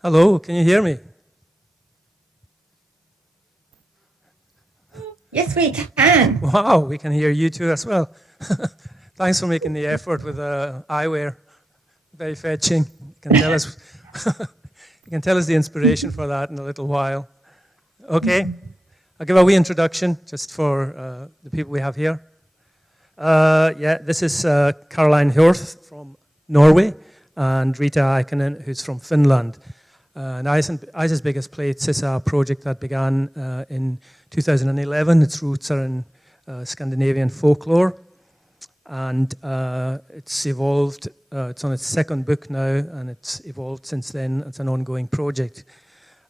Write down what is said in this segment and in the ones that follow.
Hello, can you hear me? Yes, we can. Wow, we can hear you too as well. Thanks for making the effort with eyewear. Very fetching. You can tell us, you can tell us the inspiration for that in a little while. Okay, I'll give a wee introduction just for the people we have here. This is Karoline Hjorth from Norway and Riitta Ikonen, who's from Finland. And Ice's Biggest Plates is a project that began in 2011. Its roots are in Scandinavian folklore. And it's evolved, it's on its second book now, and it's evolved since then. It's an ongoing project.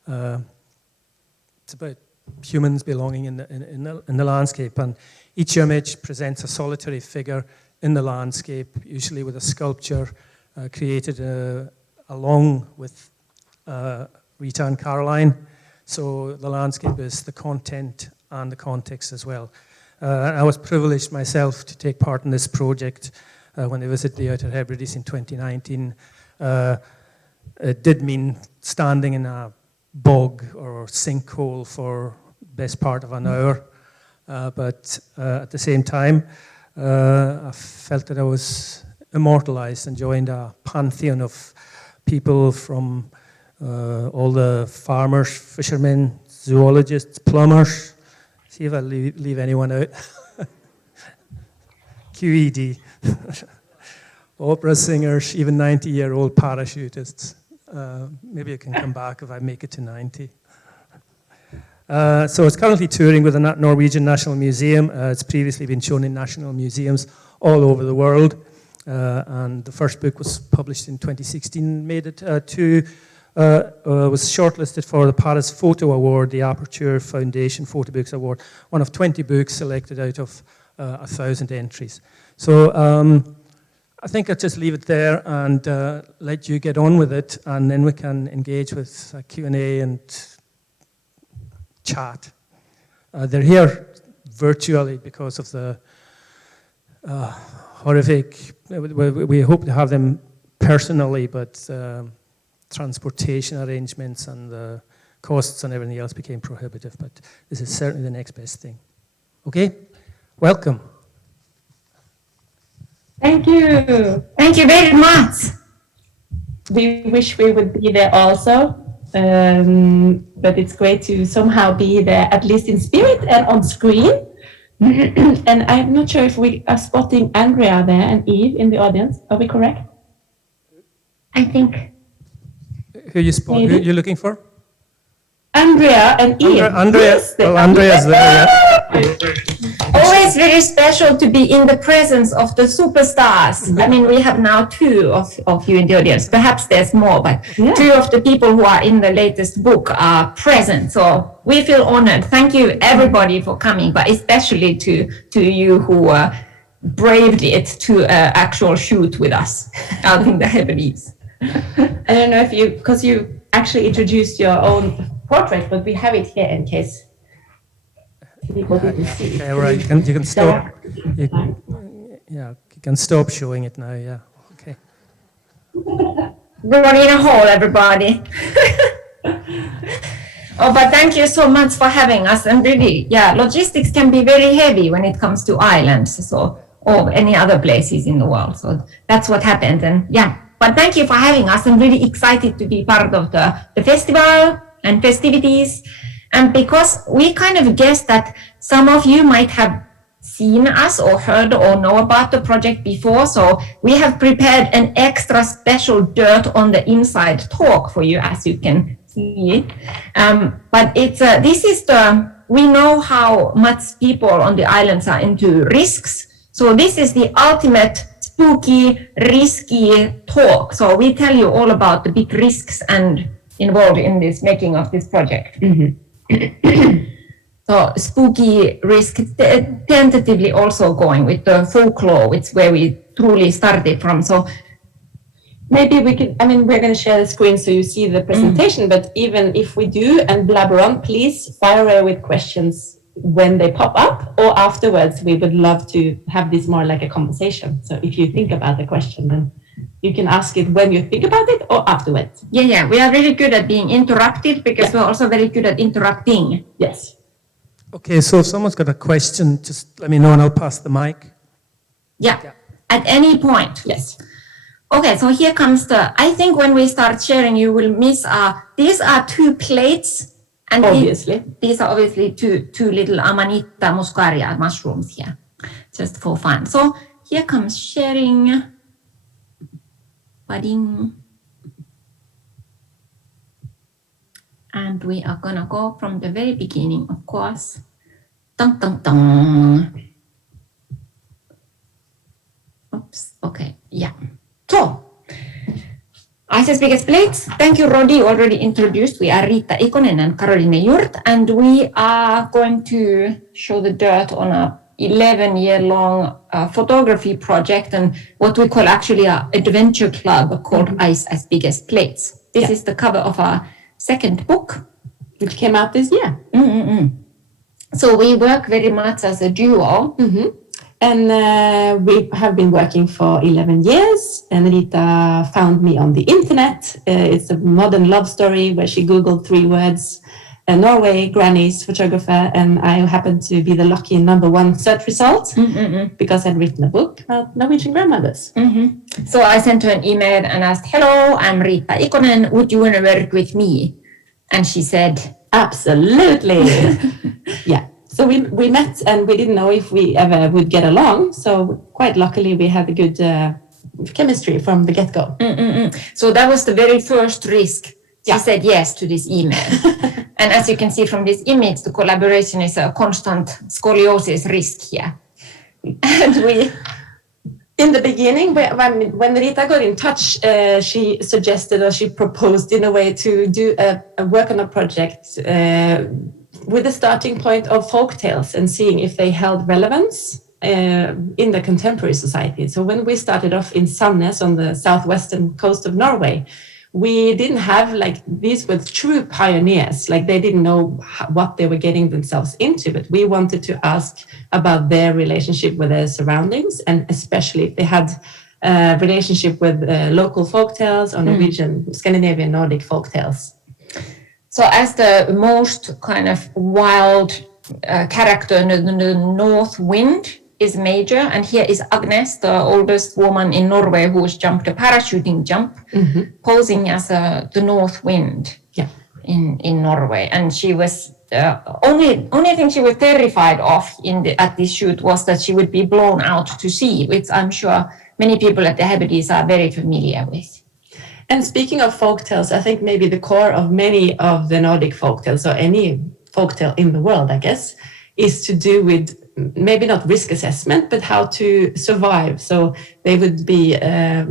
It's about humans belonging in the landscape. And each image presents a solitary figure in the landscape, usually with a sculpture created along with Riitta and Karoline. So the landscape is the content and the context as well. I was privileged myself to take part in this project when I visited the Outer Hebrides in 2019. It did mean standing in a bog or sinkhole for the best part of an hour, but at the same time, I felt that I was immortalized and joined a pantheon of people from all the farmers, fishermen, zoologists, plumbers. See if I leave anyone out. QED. Opera singers, even 90-year-old parachutists. Maybe I can come back if I make it to 90. So it's currently touring with the Norwegian National Museum. It's previously been shown in national museums all over the world. And the first book was published in 2016, made it was shortlisted for the Paris Photo Award, the Aperture Foundation Photo Books Award, one of 20 books selected out of 1,000 entries. So I think I'll just leave it there and let you get on with it, and then we can engage with Q&A and chat. They're here virtually because of the horrific, we hope to have them personally, but transportation arrangements and the costs and everything else became prohibitive, but this is certainly the next best thing. Okay, welcome. Thank you. Thank you very much. We wish we would be there also, but it's great to somehow be there, at least in spirit and on screen. And I'm not sure if we are spotting Andrea there and Eve in the audience. Are we correct? I think. Who are you looking for? Andrea and Eve. Andrea's there, yeah. Always very special to be in the presence of the superstars. I mean, we have now two of you in the audience. Perhaps there's more, but two of the people who are in the latest book are present. So we feel honored. Thank you, everybody, for coming, but especially to you who braved it to actual shoot with us out in the Hebrides. I don't know if because you actually introduced your own portrait, but we have it here in case people didn't see. Okay, right. You can stop. You can stop showing it now. Yeah. Okay. We're in a hole, everybody. Oh, but thank you so much for having us. And really, logistics can be very heavy when it comes to islands, or any other places in the world. So that's what happened. And but thank you for having us. I'm really excited to be part of the festival and festivities. And because we kind of guessed that some of you might have seen us or heard or know about the project before, so we have prepared an extra special dirt on the inside talk for you, as you can see. But it's we know how much people on the islands are into risks. So this is the ultimate spooky, risky talk. So we tell you all about the big risks and involved in this making of this project. So spooky risk, tentatively also going with the folklore, which where we truly started from. So maybe we can, we're going to share the screen so you see the presentation, but even if we do and blabber on, please fire away with questions when they pop up, or afterwards. We would love to have this more like a conversation. So if you think about the question, then You can ask it when you think about it or afterwards. Yeah. We are really good at being interrupted because we're also very good at interrupting. Yes. Okay, so if someone's got a question, just let me know and I'll pass the mic. Yeah. At any point. Yes. Okay, so here comes I think when we start sharing, you will miss, these are 2 plates. And Obviously. These are obviously two little Amanita muscaria mushrooms here, just for fun. So here comes sharing. Budding. And we are gonna go from the very beginning, of course. Dun, dun, dun. Oops, okay, yeah. So, Ice's biggest plates. Thank you, Rodi, already introduced. We are Riitta Ikonen and Karoline Hjorth, and we are going to show the dirt on a 11-year-long photography project and what we call actually an adventure club called Ice as Biggest Plates. This is the cover of our second book, which came out this year. So we work very much as a duo. And we have been working for 11 years, and Riitta found me on the internet. It's a modern love story where she Googled 3 words, Norway, grannies, photographer, and I happened to be the lucky #1 search result because I'd written a book about Norwegian grandmothers. So I sent her an email and asked, hello, I'm Riitta Ikonen, would you want to work with me? And she said, absolutely. Yeah. So we met and we didn't know if we ever would get along. So quite luckily we had a good chemistry from the get-go. So that was the very first risk. She said yes to this email. And as you can see from this image, the collaboration is a constant scoliosis risk here. And in the beginning, when Riitta got in touch, she suggested or she proposed in a way to do a work on a project with the starting point of folktales and seeing if they held relevance in the contemporary society. So when we started off in Sandnes on the southwestern coast of Norway, we didn't have these were true pioneers, they didn't know what they were getting themselves into, but we wanted to ask about their relationship with their surroundings, and especially if they had a relationship with local folktales or Norwegian, Scandinavian, Nordic folktales. So as the most kind of wild character, the north wind is major, and here is Agnes, the oldest woman in Norway who's jumped a parachuting jump, posing as the north wind in Norway. And she was only thing she was terrified of at this shoot was that she would be blown out to sea, which I'm sure many people at the Hebrides are very familiar with. And speaking of folktales, I think maybe the core of many of the Nordic folktales, or any folktale in the world, I guess, is to do with maybe not risk assessment, but how to survive. So they would be a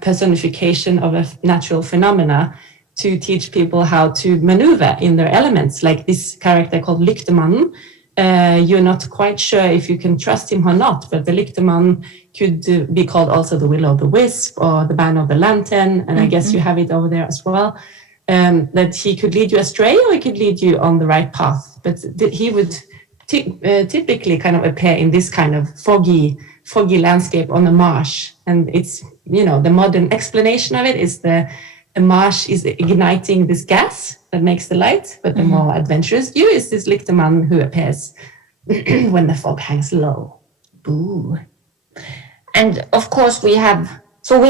personification of a natural phenomena to teach people how to maneuver in their elements, like this character called Lyktemannen. You're not quite sure if you can trust him or not, but the Lyktemannen could be called also the Will o' the Wisp or the Man of the Lantern, and I guess you have it over there as well, that he could lead you astray or he could lead you on the right path. But he would typically kind of appear in this kind of foggy landscape on a marsh. And it's, the modern explanation of it is the marsh is igniting this gas that makes the light, but the more adventurous view is this Lyktemannen who appears when the fog hangs low. Boo. And of course we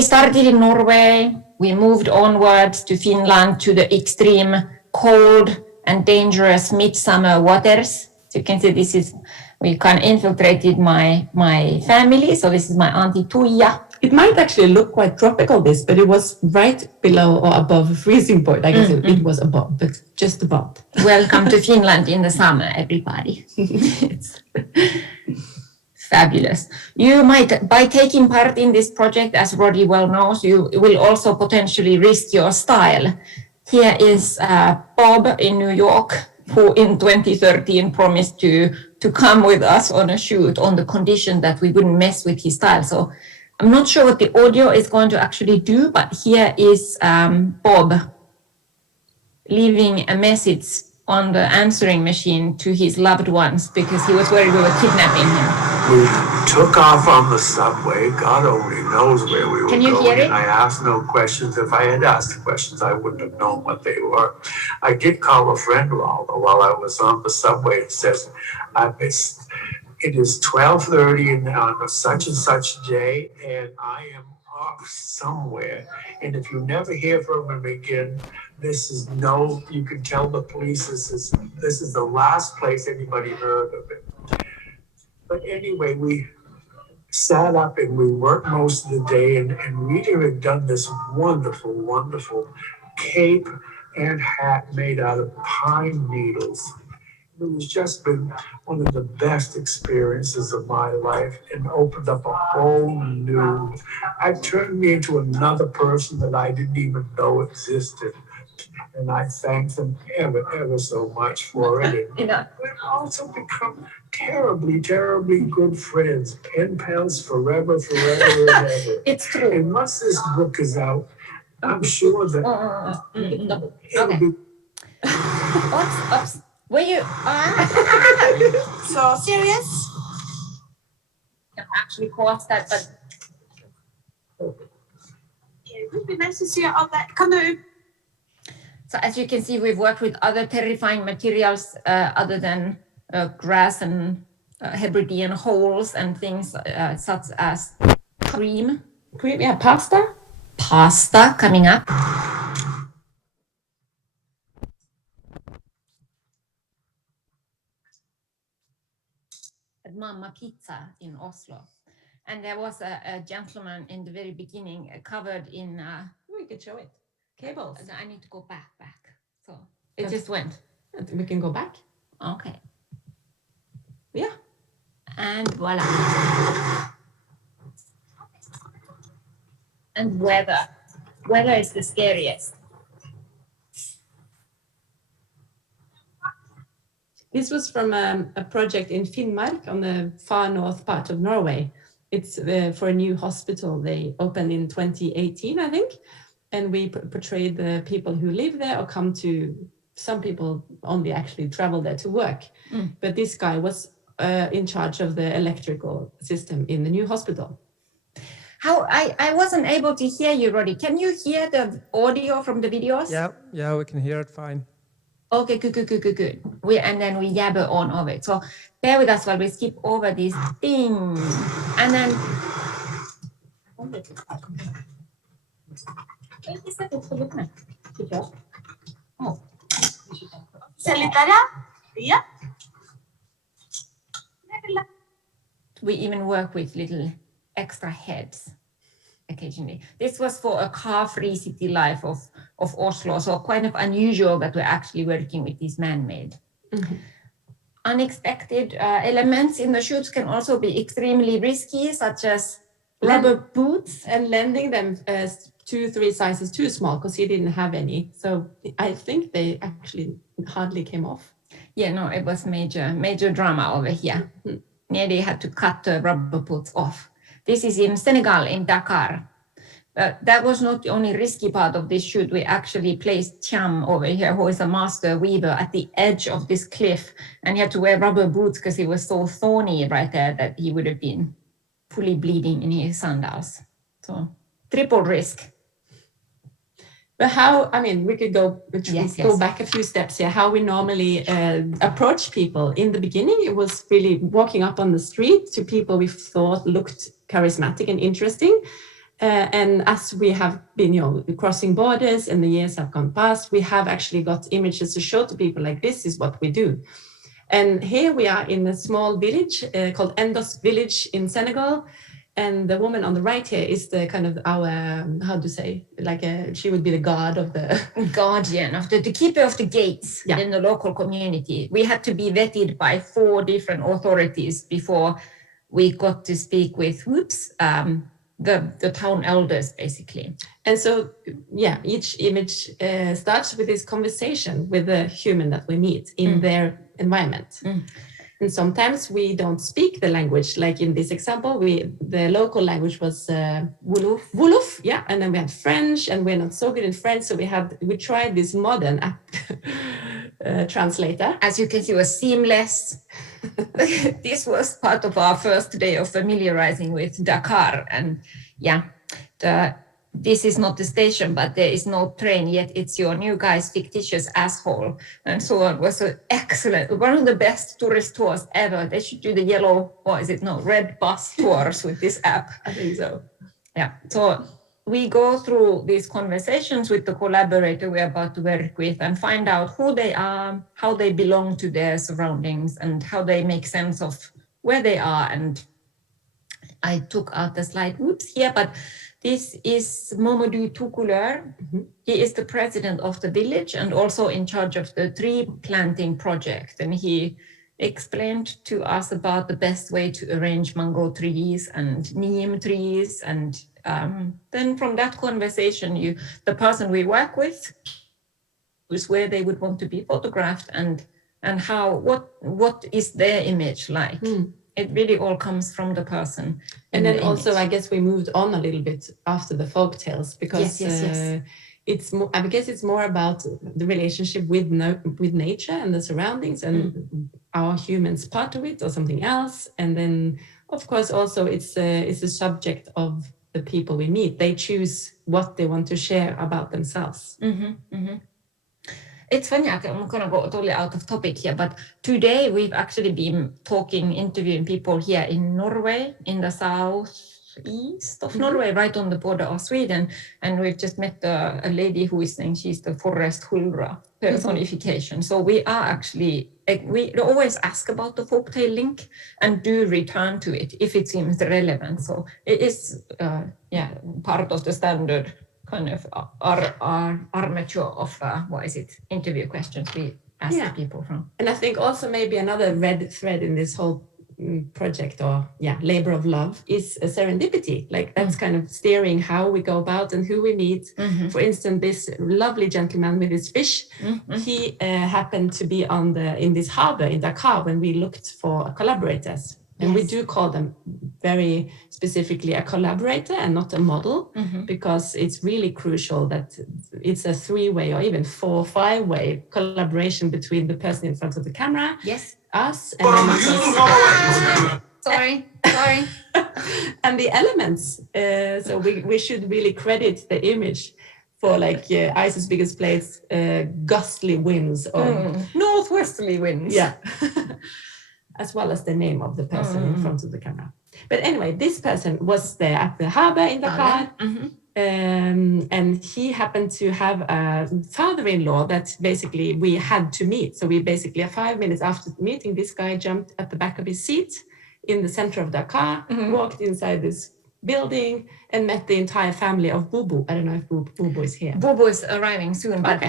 started in Norway, we moved onwards to Finland, to the extreme cold and dangerous midsummer waters. So you can see we kind of infiltrated my family. So this is my auntie Tuija. It might actually look quite tropical, but it was right below or above freezing point. I guess it was above, but just above. Welcome to Finland in the summer, everybody. It's fabulous. You might, by taking part in this project, as Roddy well knows, you will also potentially risk your style. Here is Bob in New York, who in 2013 promised to come with us on a shoot on the condition that we wouldn't mess with his style. So I'm not sure what the audio is going to actually do, but here is Bob leaving a message on the answering machine to his loved ones because he was worried we were kidnapping him. We took off on the subway. God only knows where we were Can you going. hear it? And I asked no questions. If I had asked questions, I wouldn't have known what they were. I did call a friend while I was on the subway. It says, it is 12:30 on such and such day, and I am off somewhere. And if you never hear from him again, you can tell the police this is the last place anybody heard of it. But anyway, we sat up and we worked most of the day, and Riitta had done this wonderful, wonderful cape and hat made out of pine needles. It was just been one of the best experiences of my life and opened up a whole new, it turned me into another person that I didn't even know existed. And I thank them ever so much for it. And we've also become terribly, terribly good friends. Pen pals forever and ever. It's true. And once this book is out, I'm sure that it'll be. Oops. Were you? So serious? I actually paused that, but It would be nice to see all that. Kan du? so as you can see, we've worked with other terrifying materials other than grass and Hebridean holes and things such as cream. Cream, yeah, pasta. Pasta coming up. At Mamma Pizza in Oslo. And there was a gentleman in the very beginning covered in... We could show it. Cables. I need to go back. So it just went. We can go back. Okay. Yeah. And voila. And weather. Weather is the scariest. This was from a project in Finnmark on the far north part of Norway. It's for a new hospital they opened in 2018, I think. And we portrayed the people who live there or come to, some people only actually travel there to work. But this guy was in charge of the electrical system in the new hospital. I wasn't able to hear you, Roddy. Can you hear the audio from the videos? Yeah, we can hear it fine. Okay, good. And then we yabber on over it. So bear with us while we skip over this thing. And then... Oh. Se litt der, ja. Ja. We even work with little extra heads occasionally. This was for a car-free city life of Oslo, so kind of unusual that we're actually working with these man-made. Unexpected elements in the shoots can also be extremely risky, such as rubber boots. And lending them 2-3 sizes too small because he didn't have any. So I think they actually hardly came off. Yeah, no, it was major drama over here. Nearly had to cut the rubber boots off. This is in Senegal, in Dakar. That was not the only risky part of this shoot. We actually placed Cham over here, who is a master weaver, at the edge of this cliff. And he had to wear rubber boots because he was so thorny right there that he would have been fully bleeding in his sandals. So triple risk. But how, I mean, we could go back a few steps here, how we normally approach people. In the beginning, it was really walking up on the street to people we thought looked charismatic and interesting. And as we have been, crossing borders and the years have gone past, we have actually got images to show to people like, this is what we do. And here we are in a small village called Endos village in Senegal. And the woman on the right here is the kind of our, how to say, she would be the guard of the... Guardian, of the keeper of the gates in the local community. We had to be vetted by 4 different authorities before we got to speak with, the town elders, basically. And so, each image starts with this conversation with the human that we meet in their environment. And sometimes we don't speak the language. Like in this example, the local language was Wolof, yeah. And then we had French, and we're not so good in French, so we tried this modern app translator. As you can see, it was seamless. This was part of our first day of familiarizing with Dakar. And yeah, this is not the station, but there is no train yet. It's your new guy's fictitious asshole. And so on. It was an excellent, one of the best tourist tours ever. They should do the yellow, or is it no, red bus tours with this app. I think so. Yeah, so we go through these conversations with the collaborator we're about to work with and find out who they are, how they belong to their surroundings, and how they make sense of where they are. And I took out the slide, whoops, here, but this is Momodou Toucouleur. He is the president of the village and also in charge of the tree planting project. And he explained to us about the best way to arrange mango trees and neem trees. And then from that conversation, the person we work with is where they would want to be photographed and how, what is their image like. It really all comes from the person. And then also, I guess we moved on a little bit after the folk tales because yes. It's more, I guess it's more about the relationship with nature and the surroundings and our humans part of it or something else. And then, of course, also it's a subject of the people we meet. They choose what they want to share about themselves. It's funny, I'm going to go totally out of topic here, but today we've actually been interviewing people here in Norway, in the southeast of Norway, right on the border of Sweden. And we've just met a lady who is saying she's the forest huldra personification. So we are actually, we always ask about the folktale link and do return to it if it seems relevant. So it is, part of the standard kind of armature of interview questions we ask the people from. And I think also maybe another red thread in this whole project or labor of love is a serendipity. Like that's kind of steering how we go about and who we meet. For instance, this lovely gentleman with his fish, he happened to be in this harbor in Dakar when we looked for collaborators. And we do call them very specifically a collaborator and not a model, because it's really crucial that it's a 3-way or even 4- or 5-way collaboration between the person in front of the camera, us, and Sorry. and the elements. So we should really credit the image for like Ice's biggest plates, gustly winds or northwesterly winds. Yeah. As well as the name of the person in front of the camera. But anyway, this person was there at the harbor in Dakar, and he happened to have a father-in-law that basically we had to meet. So we basically, 5 minutes after meeting, this guy jumped at the back of his seat in the center of Dakar, walked inside this building and met the entire family of Bubu. I don't know if Bubu is here. Bubu is arriving soon, but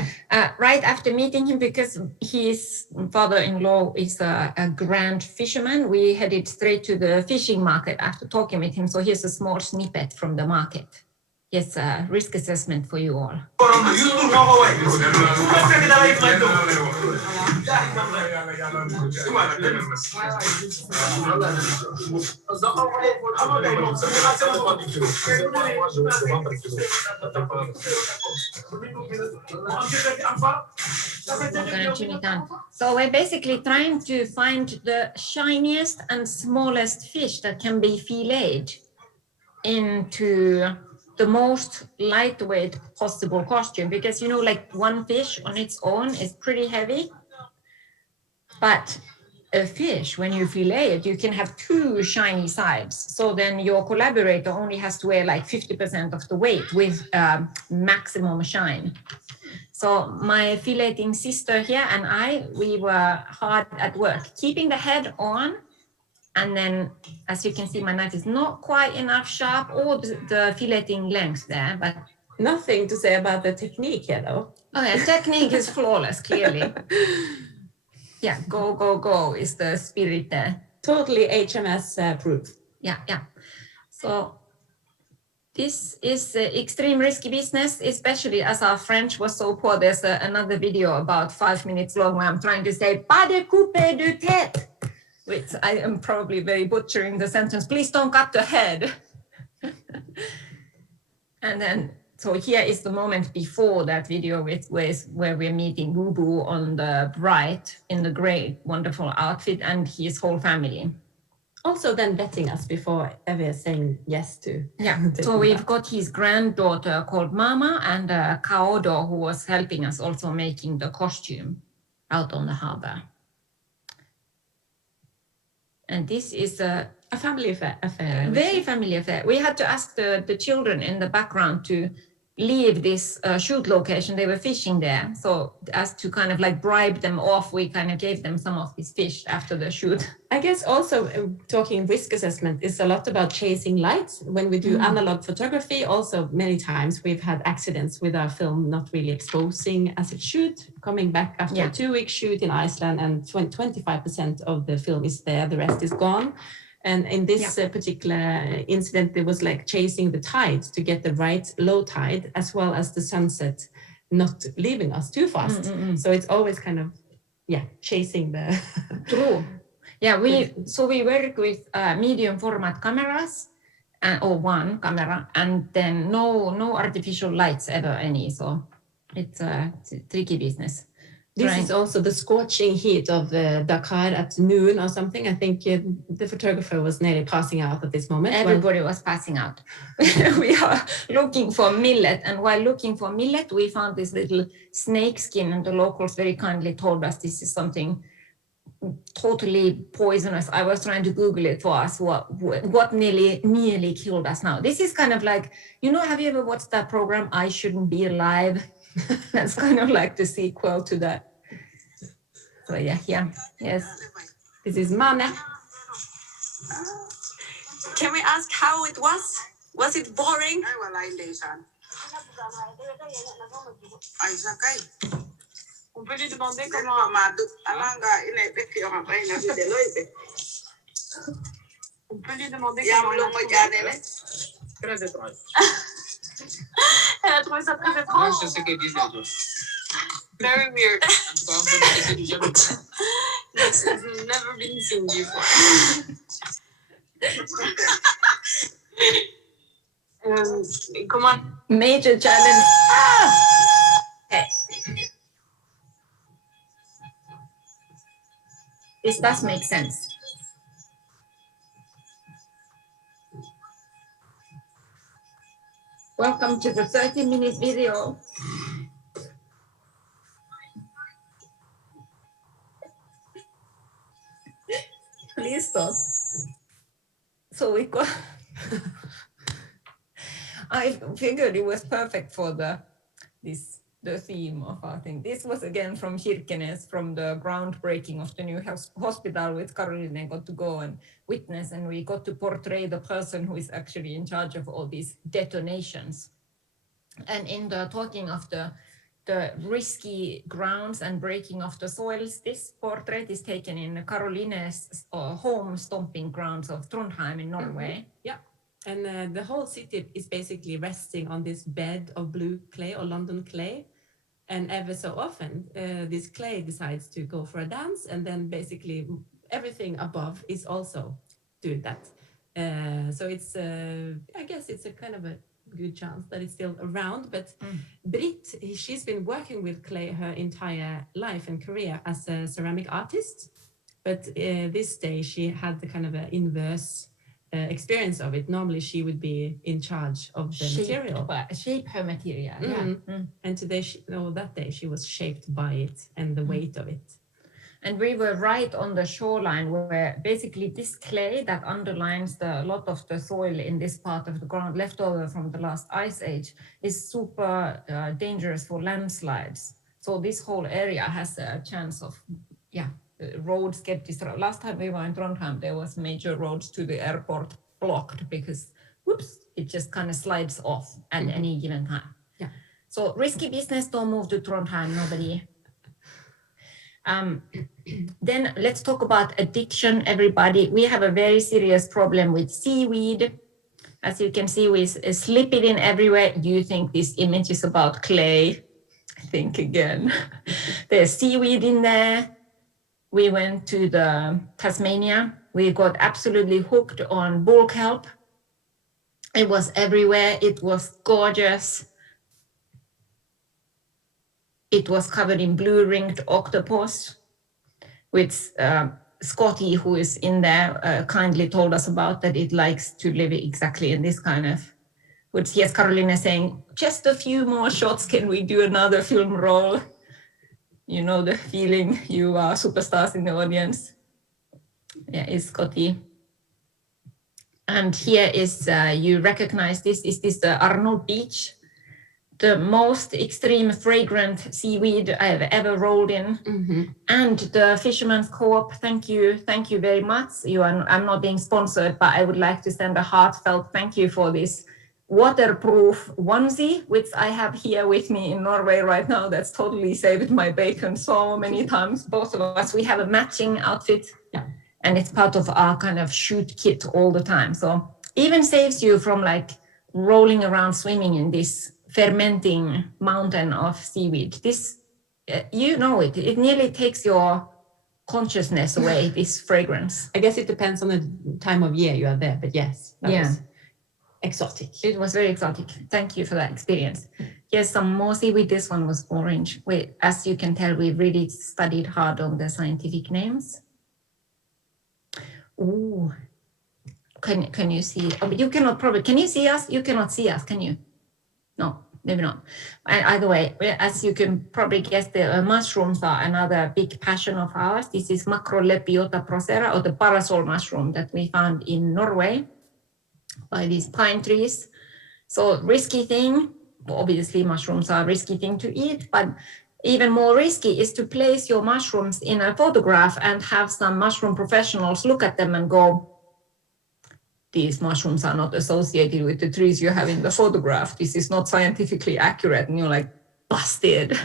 right after meeting him, because his father-in-law is a grand fisherman, we headed straight to the fishing market after talking with him. So here's a small snippet from the market. Yes, risk assessment for you all. So we're basically trying to find the shiniest and smallest fish that can be filleted into the most lightweight possible costume, because like one fish on its own is pretty heavy, but a fish, when you fillet it, you can have 2 shiny sides. So then your collaborator only has to wear like 50% of the weight with maximum shine. So my filleting sister here and we were hard at work, keeping the head on. And then, as you can see, my knife is not quite enough sharp, or the filleting length there, but nothing to say about the technique here, though. Oh yeah, technique is flawless, clearly. Yeah, go is the spirit there. Totally HMS proof. Yeah. So this is extreme risky business, especially as our French was so poor. There's another video about 5 minutes long where I'm trying to say "pas de couper de tête," which I am probably very butchering the sentence. Please don't cut the head. And then so here is the moment before that video where we're meeting Boo Boo on the right in the great, wonderful outfit and his whole family. Also then vetting us before ever saying yes to. Yeah, so we've got his granddaughter called Mama and Kaodo, who was helping us also making the costume out on the harbor. And this is a family affair. Very family affair. We had to ask the children in the background to leave this shoot location. They were fishing there. So as to kind of like bribe them off, we kind of gave them some of this fish after the shoot. I guess also talking risk assessment is a lot about chasing lights. When we do analog photography, also many times we've had accidents with our film not really exposing as it should, coming back after a 2-week shoot in Iceland and 25% of the film is there, the rest is gone. And in this particular incident, it was like chasing the tides to get the right low tide, as well as the sunset not leaving us too fast. So it's always kind of, chasing the... True. Yeah, we work with medium format cameras, or one camera, and then no artificial lights ever any. So it's a tricky business. This is also the scorching heat of Dakar at noon or something. I think the photographer was nearly passing out at this moment. Everybody was passing out. We are looking for millet, and while looking for millet, we found this little snake skin, and the locals very kindly told us this is something totally poisonous. I was trying to Google it for us, what nearly killed us now. This is kind of like, have you ever watched that program, I Shouldn't Be Alive? That's kind of like the sequel to that. So yes. This is Mane. Can we ask how it was? Was it boring? On peut lui demander comment... On peut lui demander comment très étrange. Elle a trouvé ça très étrange. Je sais qu'elle dit ça. Very weird. This has never been seen before. Comment? Major challenge. Okay. This does make sense. Welcome to the 30-minute video. Please stop. So we got... I figured it was perfect for the theme of our thing. This was again from Hirkenes, from the groundbreaking of the new hospital, with Karoline got to go and witness, and we got to portray the person who is actually in charge of all these detonations. And in the talking of the risky grounds and breaking of the soils, this portrait is taken in Karoline's home stomping grounds of Trondheim in Norway. Yeah. And the whole city is basically resting on this bed of blue clay or London clay. And ever so often, this clay decides to go for a dance, and then basically everything above is also doing that. So it's, I guess it's a kind of a good chance that it's still around. But Britt, she's been working with clay her entire life and career as a ceramic artist. But this day she had the kind of an inverse experience of it. Normally she would be in charge of the material. Shape her material, And today, that day, she was shaped by it and the weight of it. And we were right on the shoreline where basically this clay that underlines a lot of the soil in this part of the ground left over from the last ice age is super dangerous for landslides. So this whole area has a chance of, roads get disrupted. Last time we were in Trondheim, there was major roads to the airport blocked because, it just kind of slides off at any given time. Yeah. So risky business, don't move to Trondheim, nobody. Then let's talk about addiction, everybody. We have a very serious problem with seaweed. As you can see, we slip it in everywhere. Do you think this image is about clay? Think again. There's seaweed in there. We went to the Tasmania. We got absolutely hooked on bull kelp. It was everywhere. It was gorgeous. it was covered in blue-ringed octopus, which Scotty, who is in there, kindly told us about, that it likes to live exactly in this kind of, which here's Karoline saying, just a few more shots, can we do another film roll? You know the feeling, you are superstars in the audience. Yeah, it's Scotty. And here is, you recognize this, is this the Arnold Beach? The most extreme fragrant seaweed I've ever rolled in. Mm-hmm. And the Fisherman's Co-op, thank you very much. I'm not being sponsored, but I would like to send a heartfelt thank you for this waterproof onesie, which I have here with me in Norway right now. That's totally saved my bacon so many times. Both of us, we have a matching outfit, and it's part of our kind of shoot kit all the time. So even saves you from like rolling around swimming in this fermenting mountain of seaweed. This, you know it nearly takes your consciousness away, this fragrance. I guess it depends on the time of year you are there, but yes, that was exotic. It was very exotic. Thank you for that experience. Here's some more seaweed. This one was orange. As you can tell, we really studied hard on the scientific names. Ooh, can you see? Oh, but you cannot probably, can you see us? You cannot see us, can you? No, maybe not. Either way, as you can probably guess, the mushrooms are another big passion of ours. This is Macrolepiota procera, or the parasol mushroom that we found in Norway by these pine trees. So risky thing, obviously mushrooms are a risky thing to eat, but even more risky is to place your mushrooms in a photograph and have some mushroom professionals look at them and go, these mushrooms are not associated with the trees you have in the photograph. This is not scientifically accurate. And you're like, busted.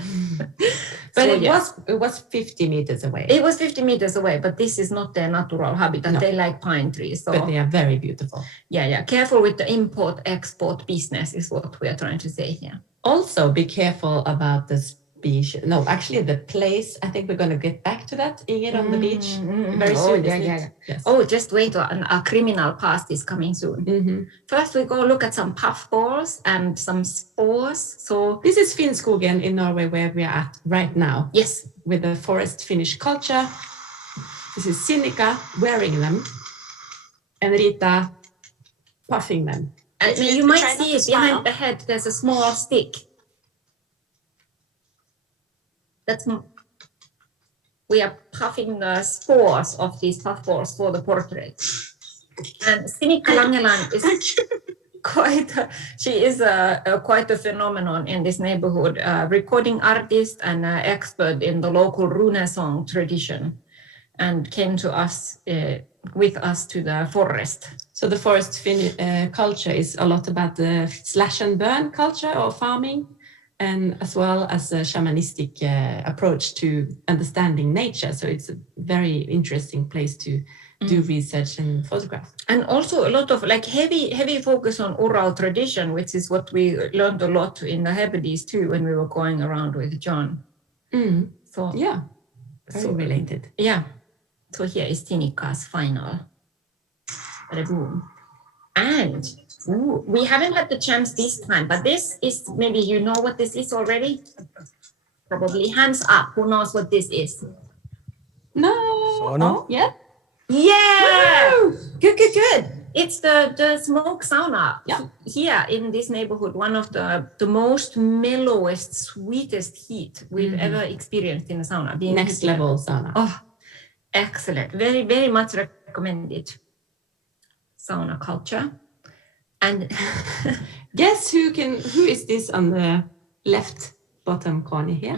But it was 50 meters away. It was 50 meters away, but this is not their natural habitat. No. They like pine trees. So. But they are very beautiful. Yeah. Careful with the import-export business is what we are trying to say here. Also, be careful about the species. No, actually, the place. I think we're going to get back to that, Ingrid, on the beach very soon. Yeah. Yes. Oh, just wait. Our criminal past is coming soon. Mm-hmm. First, we go look at some puffballs and some spores. So this is Finnskogen in Norway, where we are at right now. Yes. With the forest Finnish culture. This is Sinikka wearing them, and Riitta puffing them. And you might see it behind the head. There's a small stick. We are puffing the spores of these puffballs for the portrait. And Sinikka Langeland is quite a phenomenon in this neighborhood, recording artist and expert in the local rune song tradition, and came to us with us to the forest. So the forest culture is a lot about the slash and burn culture or farming, and as well as a shamanistic approach to understanding nature. So it's a very interesting place to do research and photograph. And also a lot of like heavy focus on oral tradition, which is what we learned a lot in the Hebrides too when we were going around with John. So yeah, very related. Yeah. So here is Sinikka's final. Boom. And we haven't had the chance this time, but this is, maybe you know what this is already? Probably. Hands up. Who knows what this is? No. Sauna? Yeah. Yeah. Woo! Good. It's the smoke sauna. Yeah. Here in this neighborhood, one of the most mellowest, sweetest heat we've ever experienced in a sauna. Next level sauna. Oh, excellent. Very, very much recommended. Sauna culture. And guess who is this on the left bottom corner here?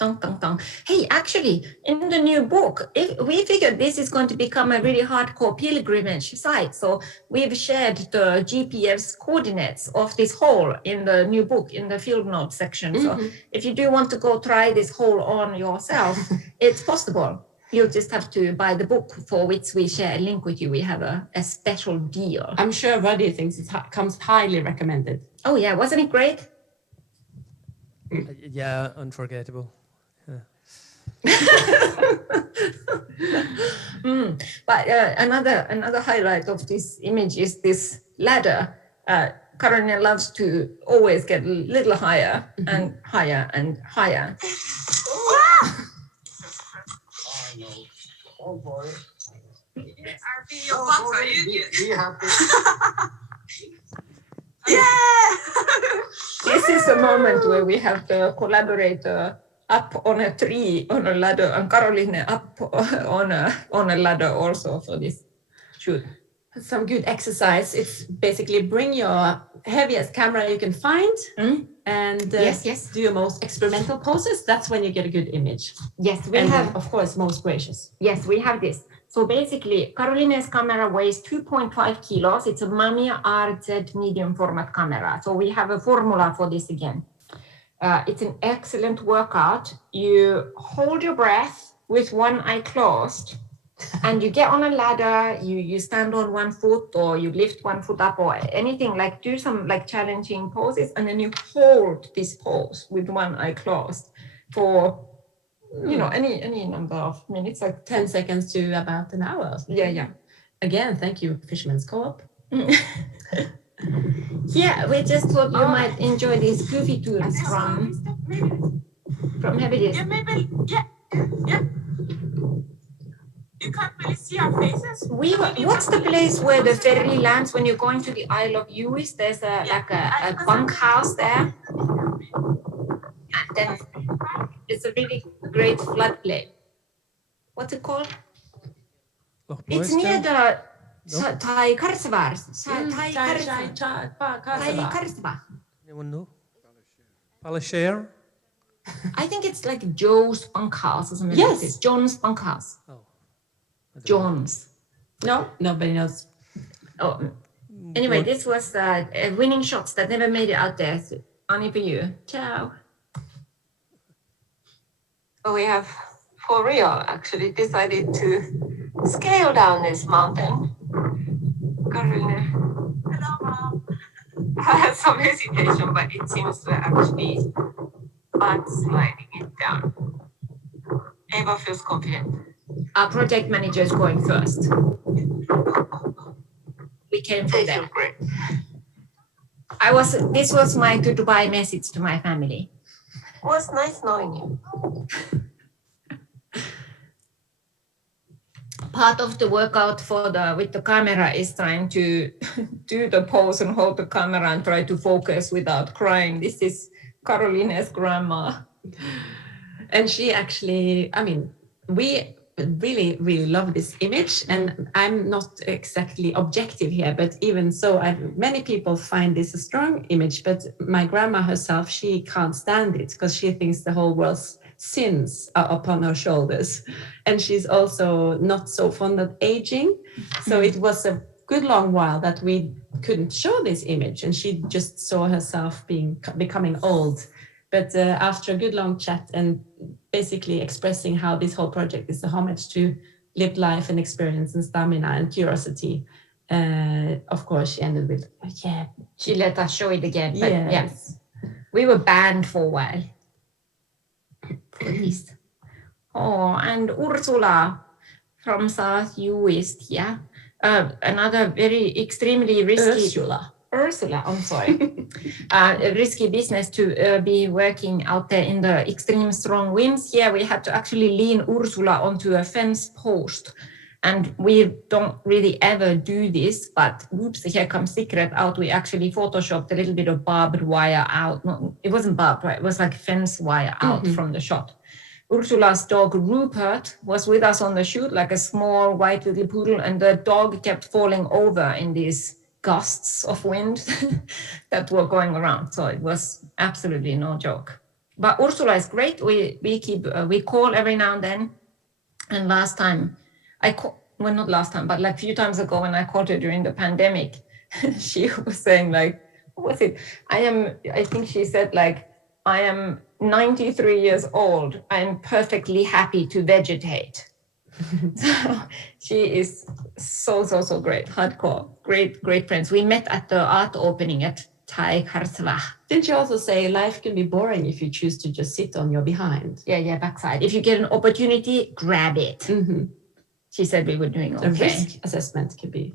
Dong. Hey, actually, in the new book, we figured this is going to become a really hardcore pilgrimage site. So we've shared the GPS coordinates of this hole in the new book, in the field notes section. So if you do want to go try this hole on yourself, it's possible. You'll just have to buy the book, for which we share a link with you. We have a special deal. I'm sure Ruddy thinks it comes highly recommended. Oh yeah, wasn't it great? Yeah, unforgettable. But another highlight of this image is this ladder. Karoline loves to always get a little higher and higher and higher. Oh boy. Our video vlogs are you? Be happy. Yeah! This is a moment where we have the collaborator up on a tree on a ladder and Karoline up on a ladder also for this shoot. Some good exercise. It's basically bring your heaviest camera you can find and Yes. do your most experimental poses. That's when you get a good image. Yes, we And have. of course, most gracious. Yes, we have this. So basically, Karoline's camera weighs 2.5 kilos. It's a Mamiya RZ medium format camera. So we have a formula for this again. It's an excellent workout. You hold your breath with one eye closed and you get on a ladder, you stand on one foot or you lift one foot up or anything, like do some like challenging poses and then you hold this pose with one eye closed for any number of minutes, like 10 seconds to about an hour. Yeah. Again, thank you, Fisherman's Co-op. Yeah, we just thought you might enjoy these goofy tunes from Habitus. Yeah, maybe. Yeah. You can't really see our faces. What's the place where the ferry lands when you're going to the Isle of Uis? There's a bunkhouse there. And then it's a really great floodplain. What's it called? It's near the Thai Karsava. Thai Karsava. Anyone know? Palashare? I think it's like Joe's bunkhouse or something like this. John's bunkhouse. Oh. John's. No, nobody knows. Oh. Anyway, this was winning shots that never made it out there. So, only for you. Ciao. So we have, for real, actually decided to scale down this mountain. Karoline. Hello, Mom. I had some hesitation, but it seems to actually sliding it down. Eva feels confident. Our project manager is going first. We came from They there. feel great. This was my goodbye message to my family. It was nice knowing you. Part of the workout with the camera is trying to do the pose and hold the camera and try to focus without crying. This is Karoline's grandma. And she actually, we really, really love this image. And I'm not exactly objective here, but even so, many people find this a strong image. But my grandma herself, she can't stand it because she thinks the whole world's sins are upon her shoulders. And she's also not so fond of aging. So it was a good long while that we couldn't show this image. And she just saw herself becoming old. But after a good long chat and basically expressing how this whole project is a homage to lived life and experience and stamina and curiosity, of course, she ended with, She let us show it again. But yes. We were banned for a while. Please. Oh, and Ursula from South Uist, another very extremely risky... Ursula, I'm sorry. A risky business to be working out there in the extreme strong winds. Here we had to actually lean Ursula onto a fence post. And we don't really ever do this, but oops, here comes secret out. We actually photoshopped a little bit of barbed wire out. No, it wasn't barbed wire, it was like fence wire out from the shot. Ursula's dog Rupert was with us on the shoot, like a small white little poodle, and the dog kept falling over in these gusts of wind that were going around. So it was absolutely no joke. But Ursula is great. We call every now and then. And last time, not last time, but like a few times ago when I called her during the pandemic, she was saying like, what was it? I think she said like, I am 93 years old. I'm perfectly happy to vegetate. So she is so great, hardcore, great friends. We met at the art opening at Thai Karsava. Didn't you also say life can be boring if you choose to just sit on your behind? Yeah, backside. If you get an opportunity, grab it. Mm-hmm. She said we were doing okay. The risk assessment could be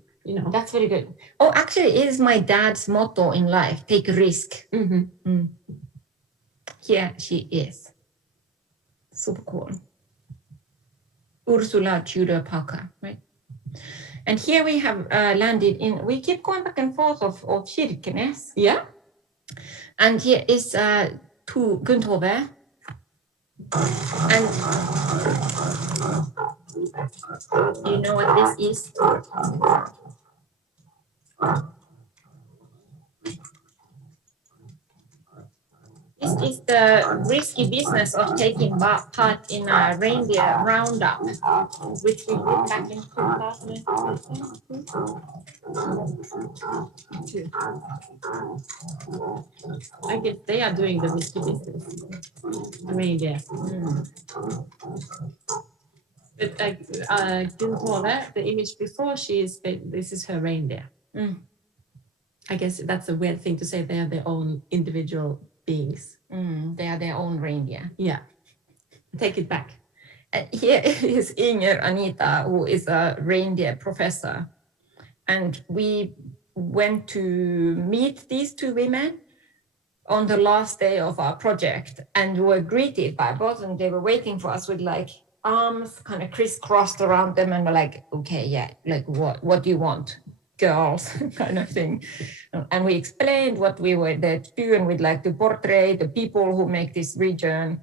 That's very good. Oh, actually, it is my dad's motto in life: take a risk. Here she is. Super cool. Ursula Tudor Parker, right? And here we have landed in, we keep going back and forth of Kirkenes. Yeah. And here is to Gundhove. And you know what this is? This is the risky business of taking part in a reindeer roundup, which we did back in 2002. I guess they are doing the risky business. Reindeer. But Gunthore, the image before, this is her reindeer. I guess that's a weird thing to say. They are their own individual beings. They are their own reindeer. Yeah. Take it back. Here is Inger Anita, who is a reindeer professor. And we went to meet these two women on the last day of our project, and were greeted by both, and they were waiting for us with like arms kind of crisscrossed around them, and we're like, okay, yeah, like what do you want, girls, kind of thing. And we explained what we were there to do, and we'd like to portray the people who make this region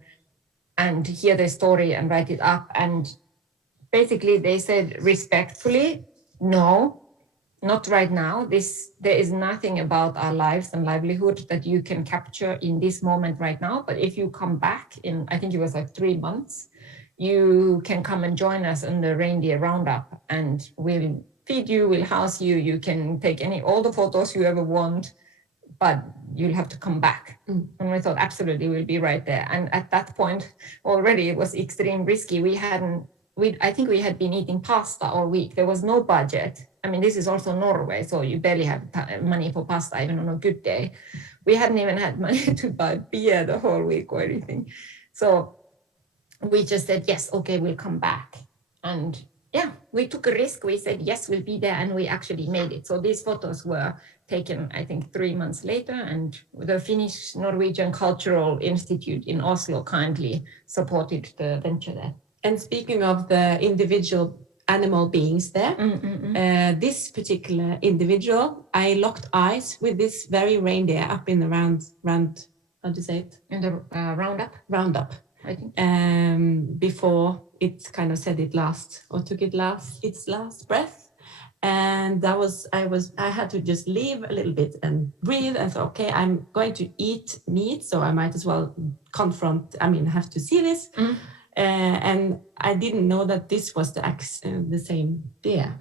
and hear their story and write it up. And basically they said respectfully, no, not right now. There is nothing about our lives and livelihood that you can capture in this moment right now. But if you come back in, I think it was like 3 months, you can come and join us in the reindeer roundup, and we'll feed you, we'll house you, you can take all the photos you ever want, but you'll have to come back. And we thought, absolutely, we'll be right there. And at that point, already it was extreme risky. I think we had been eating pasta all week. There was no budget. I mean, this is also Norway, so you barely have money for pasta, even on a good day. We hadn't even had money to buy beer the whole week or anything. So we just said, yes, okay, we'll come back. And yeah, we took a risk. We said, yes, we'll be there. And we actually made it. So these photos were taken, I think, 3 months later. And the Finnish Norwegian Cultural Institute in Oslo kindly supported the venture there. And speaking of the individual animal beings there, this particular individual, I locked eyes with this very reindeer up in the round, how do you say it? In the roundup? Roundup. I think. Before it kind of said its last breath. And I had to just leave a little bit and breathe and thought, okay, I'm going to eat meat, so I might as well have to see this. And I didn't know that this was the same deer.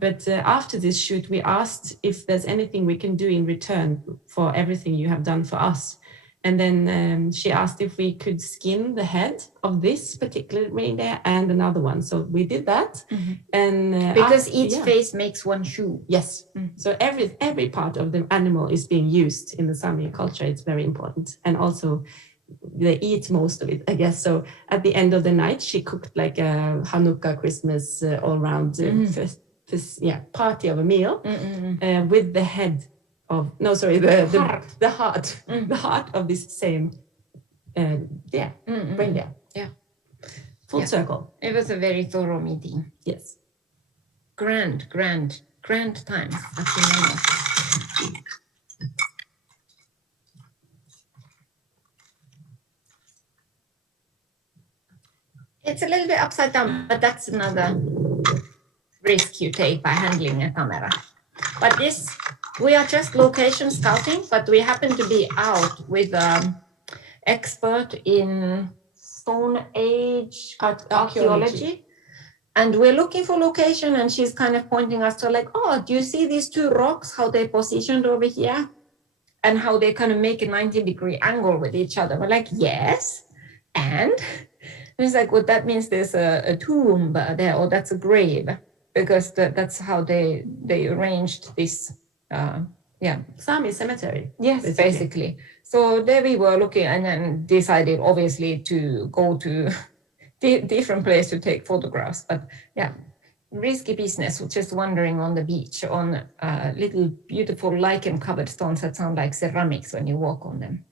But after this shoot, we asked if there's anything we can do in return for everything you have done for us. And then she asked if we could skin the head of this particular reindeer and another one. So we did that. And because each face makes one shoe. Yes. So every part of the animal is being used in the Sami culture. It's very important. And also they eat most of it, I guess. So at the end of the night, she cooked like a Hanukkah, Christmas, all around party of a meal with the head of, the heart of this same reindeer. Yeah. Full circle. It was a very thorough meeting. Yes. Grand times at the moment. It's a little bit upside down, but that's another risk you take by handling a camera. But we are just location scouting, but we happen to be out with an expert in Stone Age archaeology. And we're looking for location, and she's kind of pointing us to like, oh, do you see these two rocks, how they're positioned over here? And how they kind of make a 90-degree angle with each other. We're like, yes, and it's like, well, that means there's a tomb there, or that's a grave, because that's how they arranged this, Sami cemetery. Yes, basically. So there we were looking, and then decided, obviously, to go to different place to take photographs. But yeah, risky business, just wandering on the beach on little beautiful lichen-covered stones that sound like ceramics when you walk on them.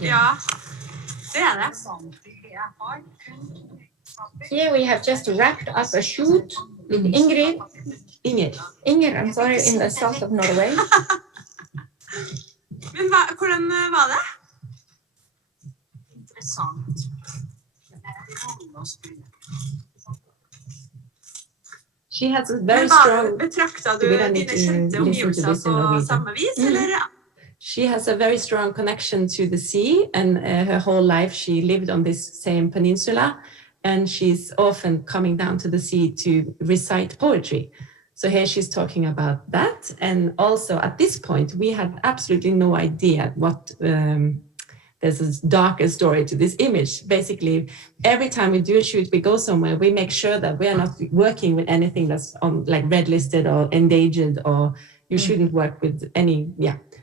Ja, det är det. Here we have just wrapped up a shoot with Inger, I'm sorry, in the south of Norway. Men hvordan var det? Interessant. She has a Men very strong. betrakta We du don't need dine to kjente listen to omgivelser this in på Norwegian. samme vis, eller? She has a very strong connection to the sea, and her whole life she lived on this same peninsula, and she's often coming down to the sea to recite poetry. So here she's talking about that, and also at this point we had absolutely no idea what. There's a darker story to this image. Basically, every time we do a shoot, we go somewhere, we make sure that we are not working with anything that's on like red listed or endangered, or you shouldn't work with any,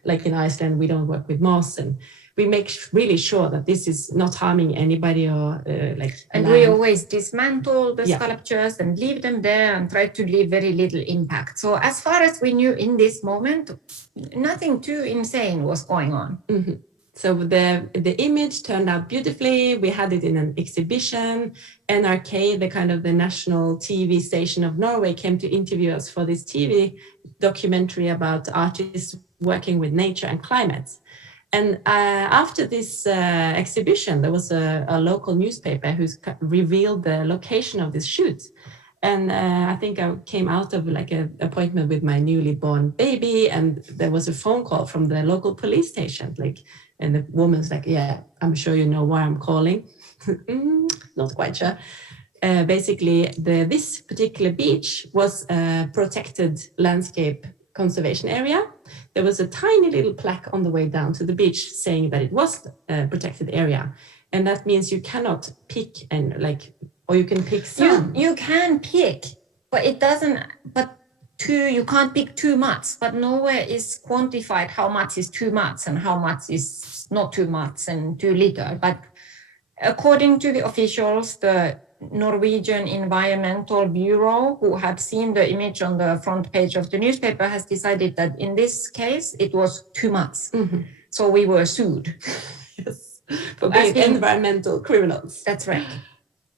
like in Iceland, we don't work with moss, and we make really sure that this is not harming anybody or And land. we always dismantle the sculptures and leave them there and try to leave very little impact. So as far as we knew in this moment, nothing too insane was going on. Mm-hmm. So the image turned out beautifully. We had it in an exhibition. NRK, the national TV station of Norway, came to interview us for this TV documentary about artists working with nature and climate. And after this exhibition, there was a local newspaper who revealed the location of this shoot. And I think I came out of like an appointment with my newly born baby, and there was a phone call from the local police station, and the woman's like, yeah, I'm sure you know why I'm calling. Not quite sure. Basically, this particular beach was a protected landscape conservation area. There was a tiny little plaque on the way down to the beach saying that it was a protected area. And that means you cannot pick or you can pick some. You can pick, but it doesn't, you can't pick too much, but nowhere is quantified how much is too much and how much is not too much and too little. But according to the officials, the Norwegian Environmental Bureau, who had seen the image on the front page of the newspaper, has decided that in this case, it was too much. Mm-hmm. So we were sued. Yes, for being environmental criminals. That's right.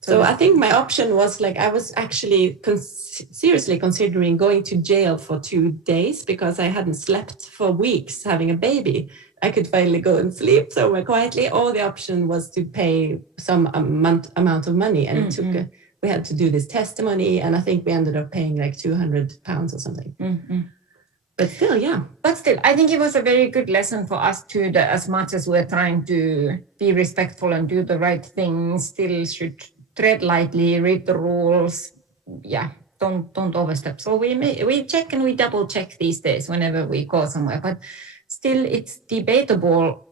So I think my option was I was actually seriously considering going to jail for 2 days because I hadn't slept for weeks having a baby. I could finally go and sleep somewhere quietly, or the option was to pay some amount of money, and we had to do this testimony, and I think we ended up paying like £200 or something. Mm-hmm. But still, But still, I think it was a very good lesson for us too, that as much as we're trying to be respectful and do the right thing, still should tread lightly, read the rules. Yeah, don't overstep. So we check and we double check these days whenever we go somewhere. But still, it's debatable,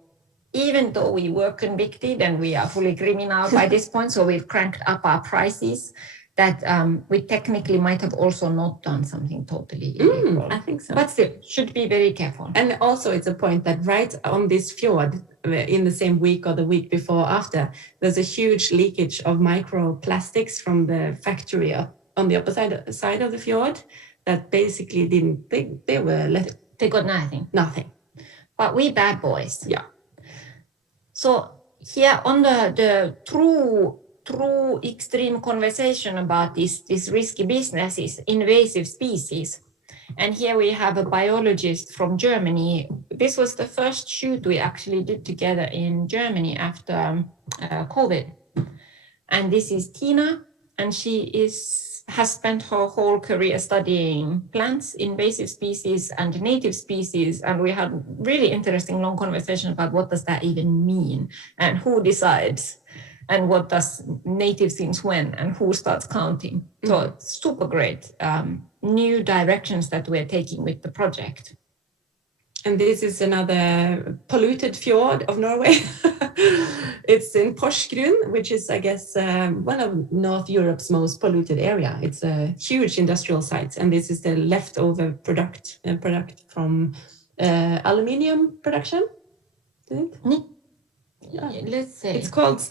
even though we were convicted and we are fully criminal by this point, so we've cranked up our prices, that we technically might have also not done something totally illegal. I think so. But still, should be very careful. And also it's a point that right on this fjord, in the same week or the week before after, there's a huge leakage of microplastics from the factory on the opposite side of the fjord that basically They got nothing. Nothing. But we bad boys. Yeah. So here on the true extreme conversation about this risky business is invasive species. And here we have a biologist from Germany. This was the first shoot we actually did together in Germany after COVID. And this is Tina, and she has spent her whole career studying plants, invasive species and native species. And we had really interesting long conversation about what does that even mean and who decides and what does native things when and who starts counting. Mm-hmm. So it's super great new directions that we're taking with the project. And this is another polluted fjord of Norway. It's in Porsgrunn, which is, I guess, one of North Europe's most polluted area. It's a huge industrial site, and this is the leftover product from aluminium production. Let's say it's called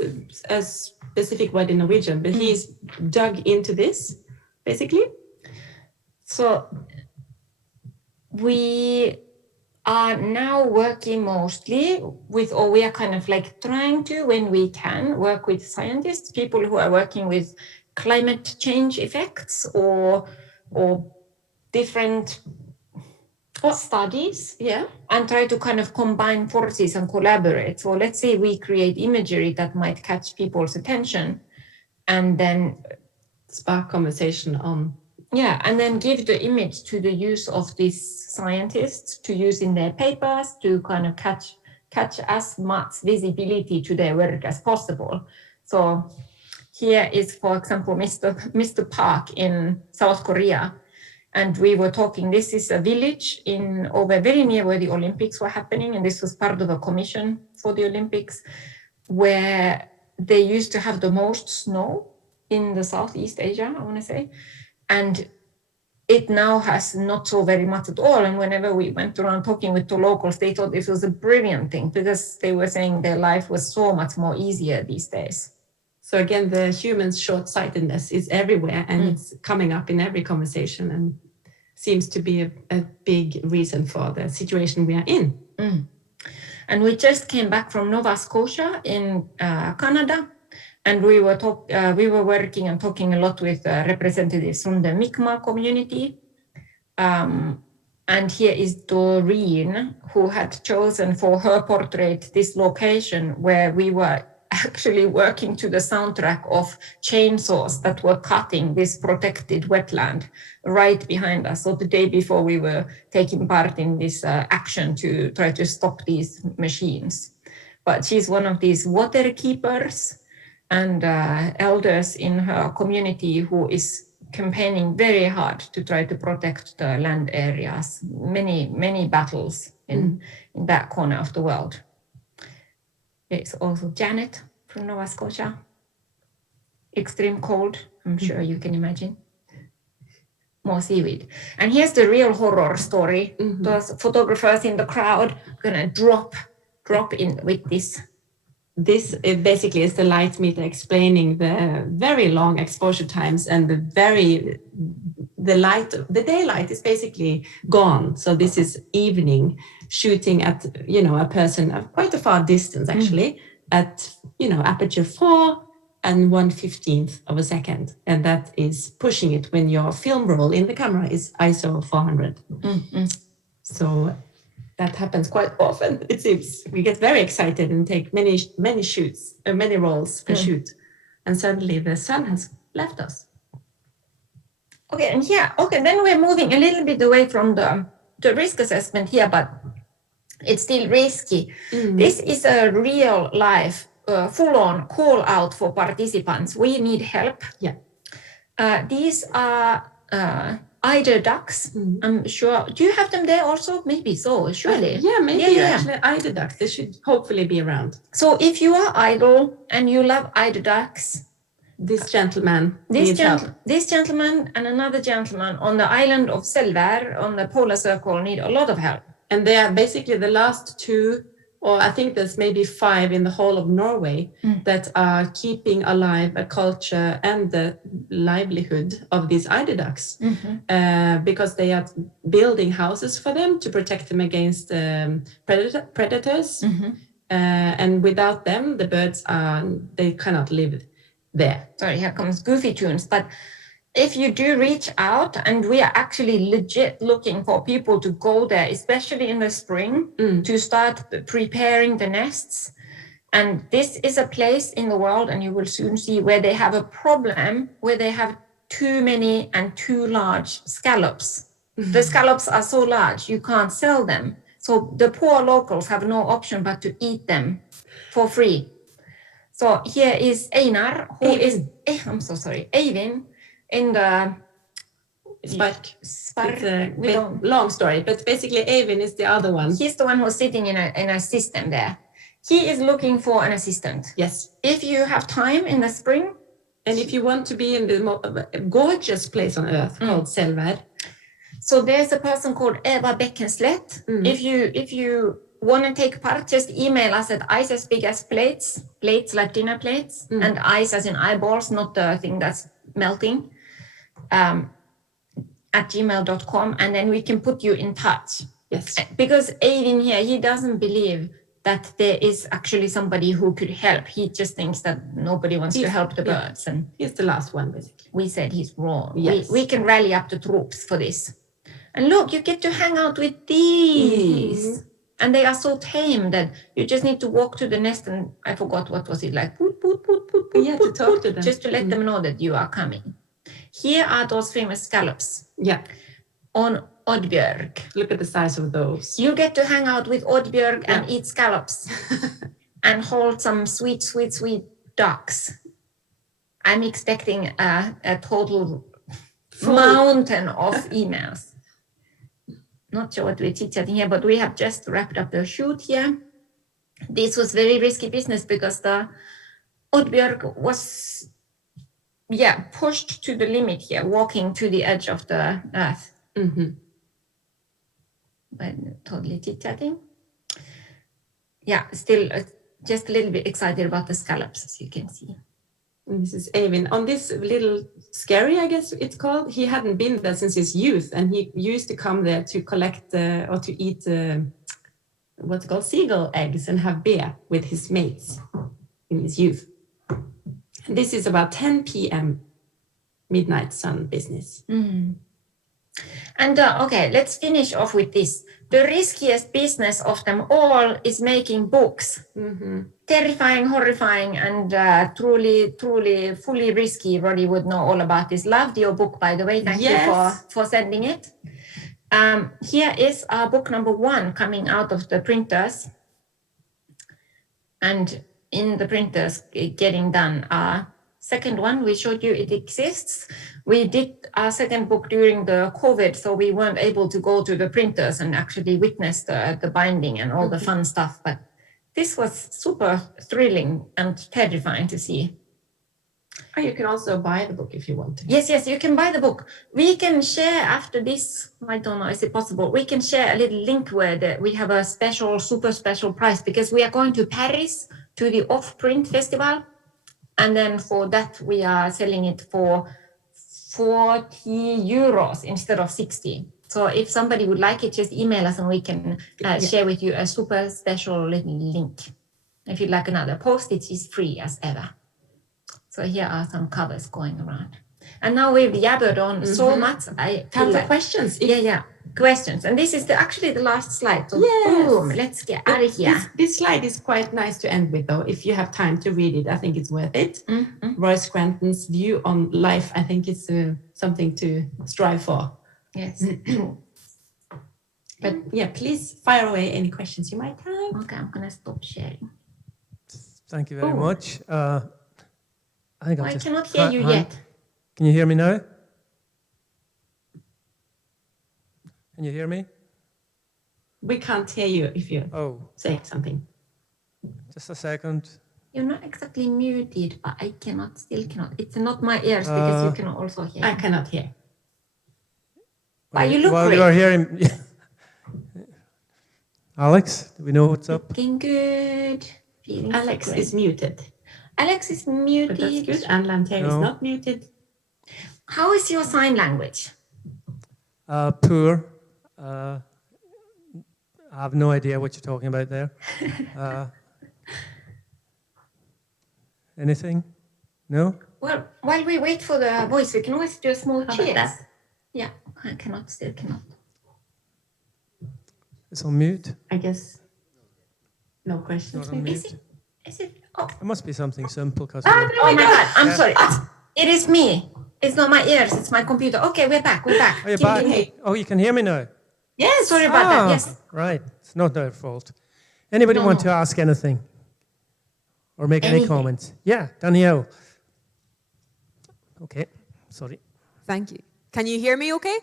a specific word in Norwegian, but he's dug into this basically? So we are now working mostly with, or we are kind of like trying to, when we can, work with scientists, people who are working with climate change effects or different studies, and try to kind of combine forces and collaborate. So let's say we create imagery that might catch people's attention and then spark conversation on. Yeah, and then give the image to the use of these scientists to use in their papers to kind of catch as much visibility to their work as possible. So here is, for example, Mr. Park in South Korea. And we were talking, this is a village over very near where the Olympics were happening. And this was part of a commission for the Olympics, where they used to have the most snow in the Southeast Asia, I want to say. And it now has not so very much at all. And whenever we went around talking with the locals, they thought this was a brilliant thing because they were saying their life was so much more easier these days. So again, the human's short-sightedness is everywhere and it's coming up in every conversation and seems to be a big reason for the situation we are in. And we just came back from Nova Scotia in Canada. And we were working and talking a lot with representatives from the Mi'kmaq community. And here is Doreen, who had chosen for her portrait this location where we were actually working to the soundtrack of chainsaws that were cutting this protected wetland right behind us. So the day before we were taking part in this action to try to stop these machines. But she's one of these water keepers and elders in her community who is campaigning very hard to try to protect the land areas. Many battles in that corner of the world. It's also Janet from Nova Scotia. Extreme cold, I'm sure you can imagine. More seaweed. And here's the real horror story. Those photographers in the crowd gonna drop in with this. This basically is the light meter explaining the very long exposure times and the daylight is basically gone. So this is evening shooting at, a person at quite a far distance actually at, aperture 4 and 1/15 of a second. And that is pushing it when your film roll in the camera is ISO 400. So that happens quite often. It seems we get very excited and take many shoots, many rolls per shoot, and suddenly the sun has left us. Okay, and then we're moving a little bit away from the risk assessment here, but it's still risky. This is a real life, full-on call out for participants. We need help. Yeah. These are eider ducks, I'm sure. Do you have them there also? Maybe so, surely. Maybe actually eider ducks. They should hopefully be around. So if you are idle and you love eider ducks, this gentleman needs help. This gentleman and another gentleman on the island of Selvær on the polar circle need a lot of help. And they are basically the last 2, or I think there's maybe 5 in the whole of Norway that are keeping alive a culture and the livelihood of these eider ducks because they are building houses for them to protect them against predators. And without them, the birds they cannot live there. Sorry, here comes goofy tunes. But if you do reach out, and we are actually legit looking for people to go there, especially in the spring, to start preparing the nests. And this is a place in the world, and you will soon see, where they have a problem, where they have too many and too large scallops. The scallops are so large, you can't sell them. So the poor locals have no option but to eat them for free. So here is Einar, who is, I'm so sorry, Eivind, in the Spark. It's a long story, but basically Eivind is the other one. He's the one who's sitting in a system there. He is looking for an assistant. Yes. If you have time in the spring. And if you want to be in the gorgeous place on earth called Selvær. So there's a person called Eva Beckenslet. If you want to take part, just email us at eyes as big as plates like dinner plates, and eyes as in eyeballs, not the thing that's melting. at gmail.com, and then we can put you in touch. Yes. Because Aiden here, he doesn't believe that there is actually somebody who could help. He just thinks that nobody wants to help the birds. And he's the last one, basically. we said he's wrong. Yes. We can rally up the troops for this. And look, you get to hang out with these. And they are so tame that you just need to walk to the nest, and I forgot what was it like. Poot, poot, poot, poot, poot, Yeah, poot, to talk poot, to them. just to let them know that you are coming. Here are those famous scallops Yeah. on Oddbjörg. Look at the size of those. You get to hang out with Oddbjörg and eat scallops and hold some sweet, sweet, sweet ducks. I'm expecting a total mountain of emails. Not sure what we're chit-chatting here, but we have just wrapped up the shoot here. This was very risky business because the Oddbjörg was, pushed to the limit here, walking to the edge of the earth. But totally chit-chatting. Yeah, still just a little bit excited about the scallops, as you can see. And this is Eivind. On this little scary, I guess it's called, he hadn't been there since his youth, and he used to come there to collect or to eat what's called seagull eggs and have beer with his mates in his youth. And this is about 10 p.m. midnight sun business. And okay, let's finish off with this. The riskiest business of them all is making books. Terrifying, horrifying, and truly, truly, fully risky. Roddy would know all about this. Loved your book, by the way. Thank you for sending it. Here is our book number 1 coming out of the printers. And in the printers getting done. Second one, we showed you it exists. We did our second book during the COVID, so we weren't able to go to the printers and actually witness the binding and all the fun stuff. But this was super thrilling and terrifying to see. Or you can also buy the book if you want to. Yes, you can buy the book. We can share after this, I don't know, is it possible? We can share a little link where we have a special, super special price because we are going to Paris to the Off-Print Festival. And then for that, we are selling it for 40 euros instead of 60. So if somebody would like it, just email us and we can share with you a super special little link. If you'd like another, postage is free as ever. So here are some covers going around. And now we've yabbered on so much. Time for questions. Questions. And this is actually the last slide. So boom, let's get out of here. This slide is quite nice to end with, though. If you have time to read it, I think it's worth it. Roy Scranton's view on life, I think it's something to strive for. Yes. But yeah, please fire away any questions you might have. Okay, I'm going to stop sharing. Thank you very much. I think I cannot hear you yet. Can you hear me now? Can you hear me? We can't hear you if you say something. Just a second. You're not exactly muted, but I still cannot. It's not my ears because you can also hear. I cannot hear. But you look great. You are hearing. Alex, do we know what's up? Looking good. Alex is muted. Alex is muted. But that's good. An Lanntair is not muted. How is your sign language? Poor. I have no idea what you're talking about there. Anything? No? Well, while we wait for the voice, we can always do a small cheers. Yeah, I still cannot. It's on mute? I guess no questions. Not on mute. Is it? Oh. It must be something simple. Oh my God, I'm sorry. It is me. It's not my ears, it's my computer. Okay, we're back. Oh, you're back? Oh, you can hear me now? Yes, sorry about that. Yes. Right, it's not their fault. Anybody want to ask anything? Or make any comments? Yeah, Danielle. Okay, sorry. Thank you. Can you hear me okay?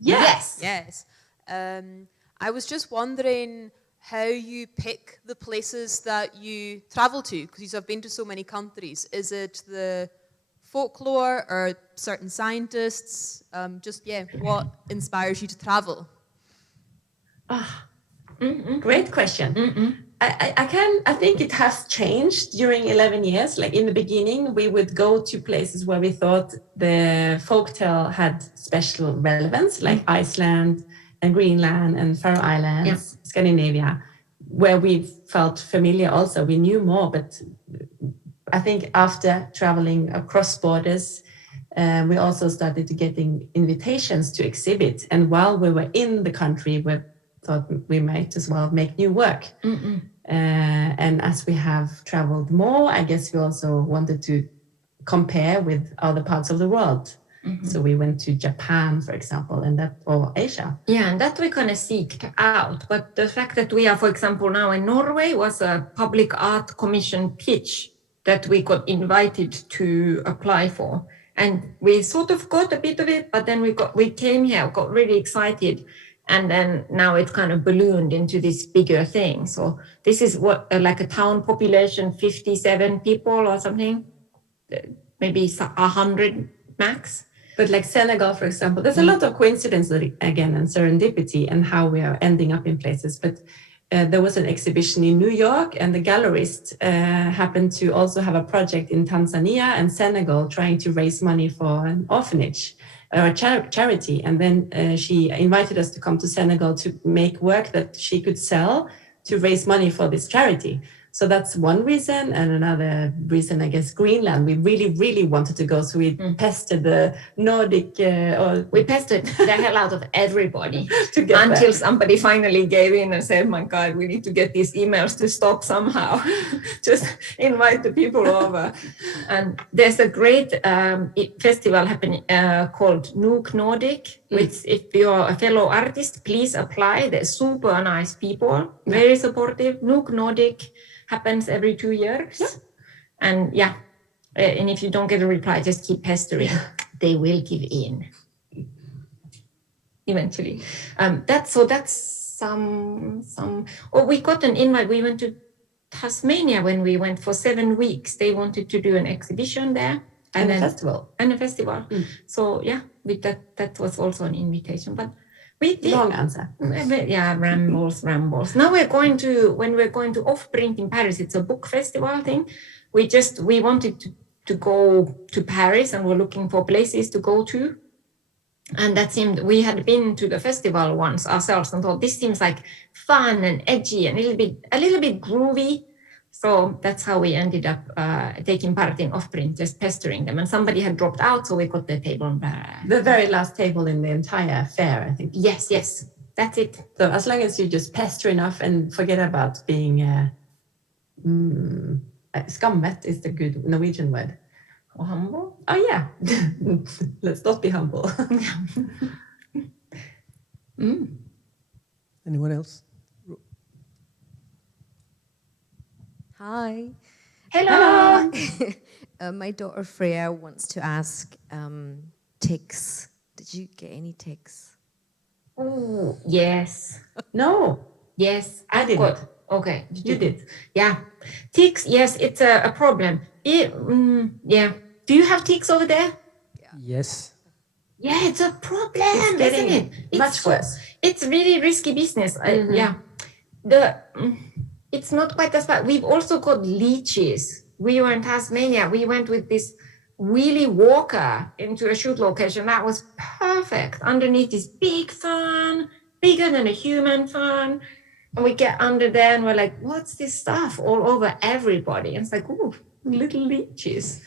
Yes. Yes. I was just wondering how you pick the places that you travel to, because you have been to so many countries. Is it the folklore or certain scientists? What inspires you to travel? Great question. I think it has changed during 11 years. Like in the beginning, we would go to places where we thought the folktale had special relevance, like Iceland and Greenland and Faroe Islands, Scandinavia, where we felt familiar also. We knew more, but I think after traveling across borders, we also started to getting invitations to exhibit. And while we were in the country, we thought we might as well make new work. And as we have traveled more, I guess we also wanted to compare with other parts of the world. So we went to Japan, for example, or Asia. Yeah, and that we kind of seeked out. But the fact that we are, for example, now in Norway was a public art commission pitch that we got invited to apply for. And we sort of got a bit of it, but then we came here, got really excited. And then now it's kind of ballooned into this bigger thing. So this is what, like a town population, 57 people or something, maybe 100 max. But like Senegal, for example, there's a lot of coincidence again and serendipity and how we are ending up in places. But there was an exhibition in New York, and the gallerist happened to also have a project in Tanzania and Senegal trying to raise money for an orphanage or a charity. And then she invited us to come to Senegal to make work that she could sell to raise money for this charity. So that's one reason. And another reason, I guess, Greenland. We really, really wanted to go. So we pestered the Nordic... we pestered the hell out of everybody until until somebody finally gave in and said, my God, we need to get these emails to stop somehow. Just invite the people over. And there's a great festival happening called Nuuk Nordic, which if you're a fellow artist, please apply. They're super nice people, very supportive. Nuuk Nordic happens every 2 years. And and if you don't get a reply, just keep pestering. They will give in eventually. That's some. Oh, we got an invite. We went to Tasmania when we went for 7 weeks. They wanted to do an exhibition there. And a festival. And a festival. So with that was also an invitation. But we did. Long answer. Yeah, rambles. Now when we're going to Off-Print in Paris, it's a book festival thing. We wanted to go to Paris, and we're looking for places to go to. And that seemed, we had been to the festival once ourselves and thought this seems like fun and edgy and a little bit groovy. So that's how we ended up taking part in Off-Print, just pestering them. And somebody had dropped out, so we got the table. The very last table in the entire fair, I think. Yes, that's it. So as long as you just pester enough and forget about being skammet is the good Norwegian word. Or humble? Oh yeah. Let's not be humble. Anyone else? Hi. Hello. My daughter Freya wants to ask ticks. Did you get any ticks? Oh, yes. No. Yes, I didn't. got. Okay. You did. Yeah. Ticks, yes, it's a problem. Do you have ticks over there? Yes. Yeah, it's a problem, It's getting isn't it? much worse. It's really risky business. It's not quite as bad. We've also got leeches. We were in Tasmania. We went with this wheelie walker into a shoot location. That was perfect. Underneath this big fern, bigger than a human fern. And we get under there and we're like, what's this stuff all over everybody? And it's like, ooh, little leeches.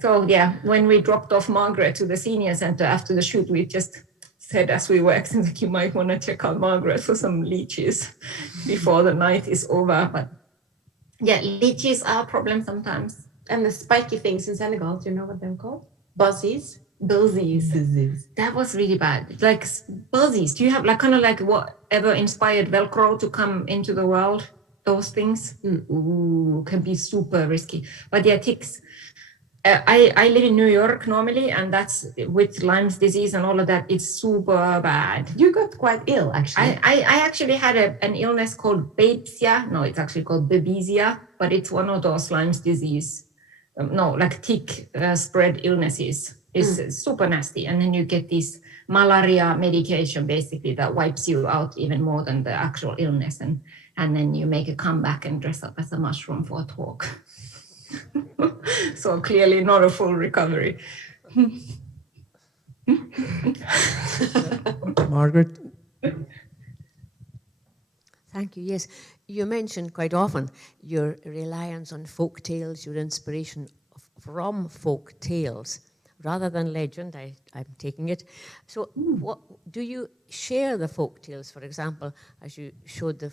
So when we dropped off Margaret to the senior center after the shoot, we just said as we were exiting, like, you might want to check out Margaret for some leeches before the night is over. But leeches are a problem sometimes. And the spiky things in Senegal, do you know what they're called? Buzzies. That was really bad. Like buzzies. Do you have kind of like whatever inspired Velcro to come into the world? Those things can be super risky. But ticks. I live in New York normally, and that's with Lyme's disease and all of that. It's super bad. You got quite ill, actually. I actually had an illness called Babesia. No, it's actually called Babesia, but it's one of those Lyme's disease. Tick spread illnesses. It's super nasty. And then you get this malaria medication, basically, that wipes you out even more than the actual illness. And and then you make a comeback and dress up as a mushroom for a talk. So clearly not a full recovery. Margaret? Thank you. Yes, you mentioned quite often your reliance on folk tales, your inspiration from folk tales, rather than legend. I'm taking it. So, what do you share the folk tales? For example, as you showed the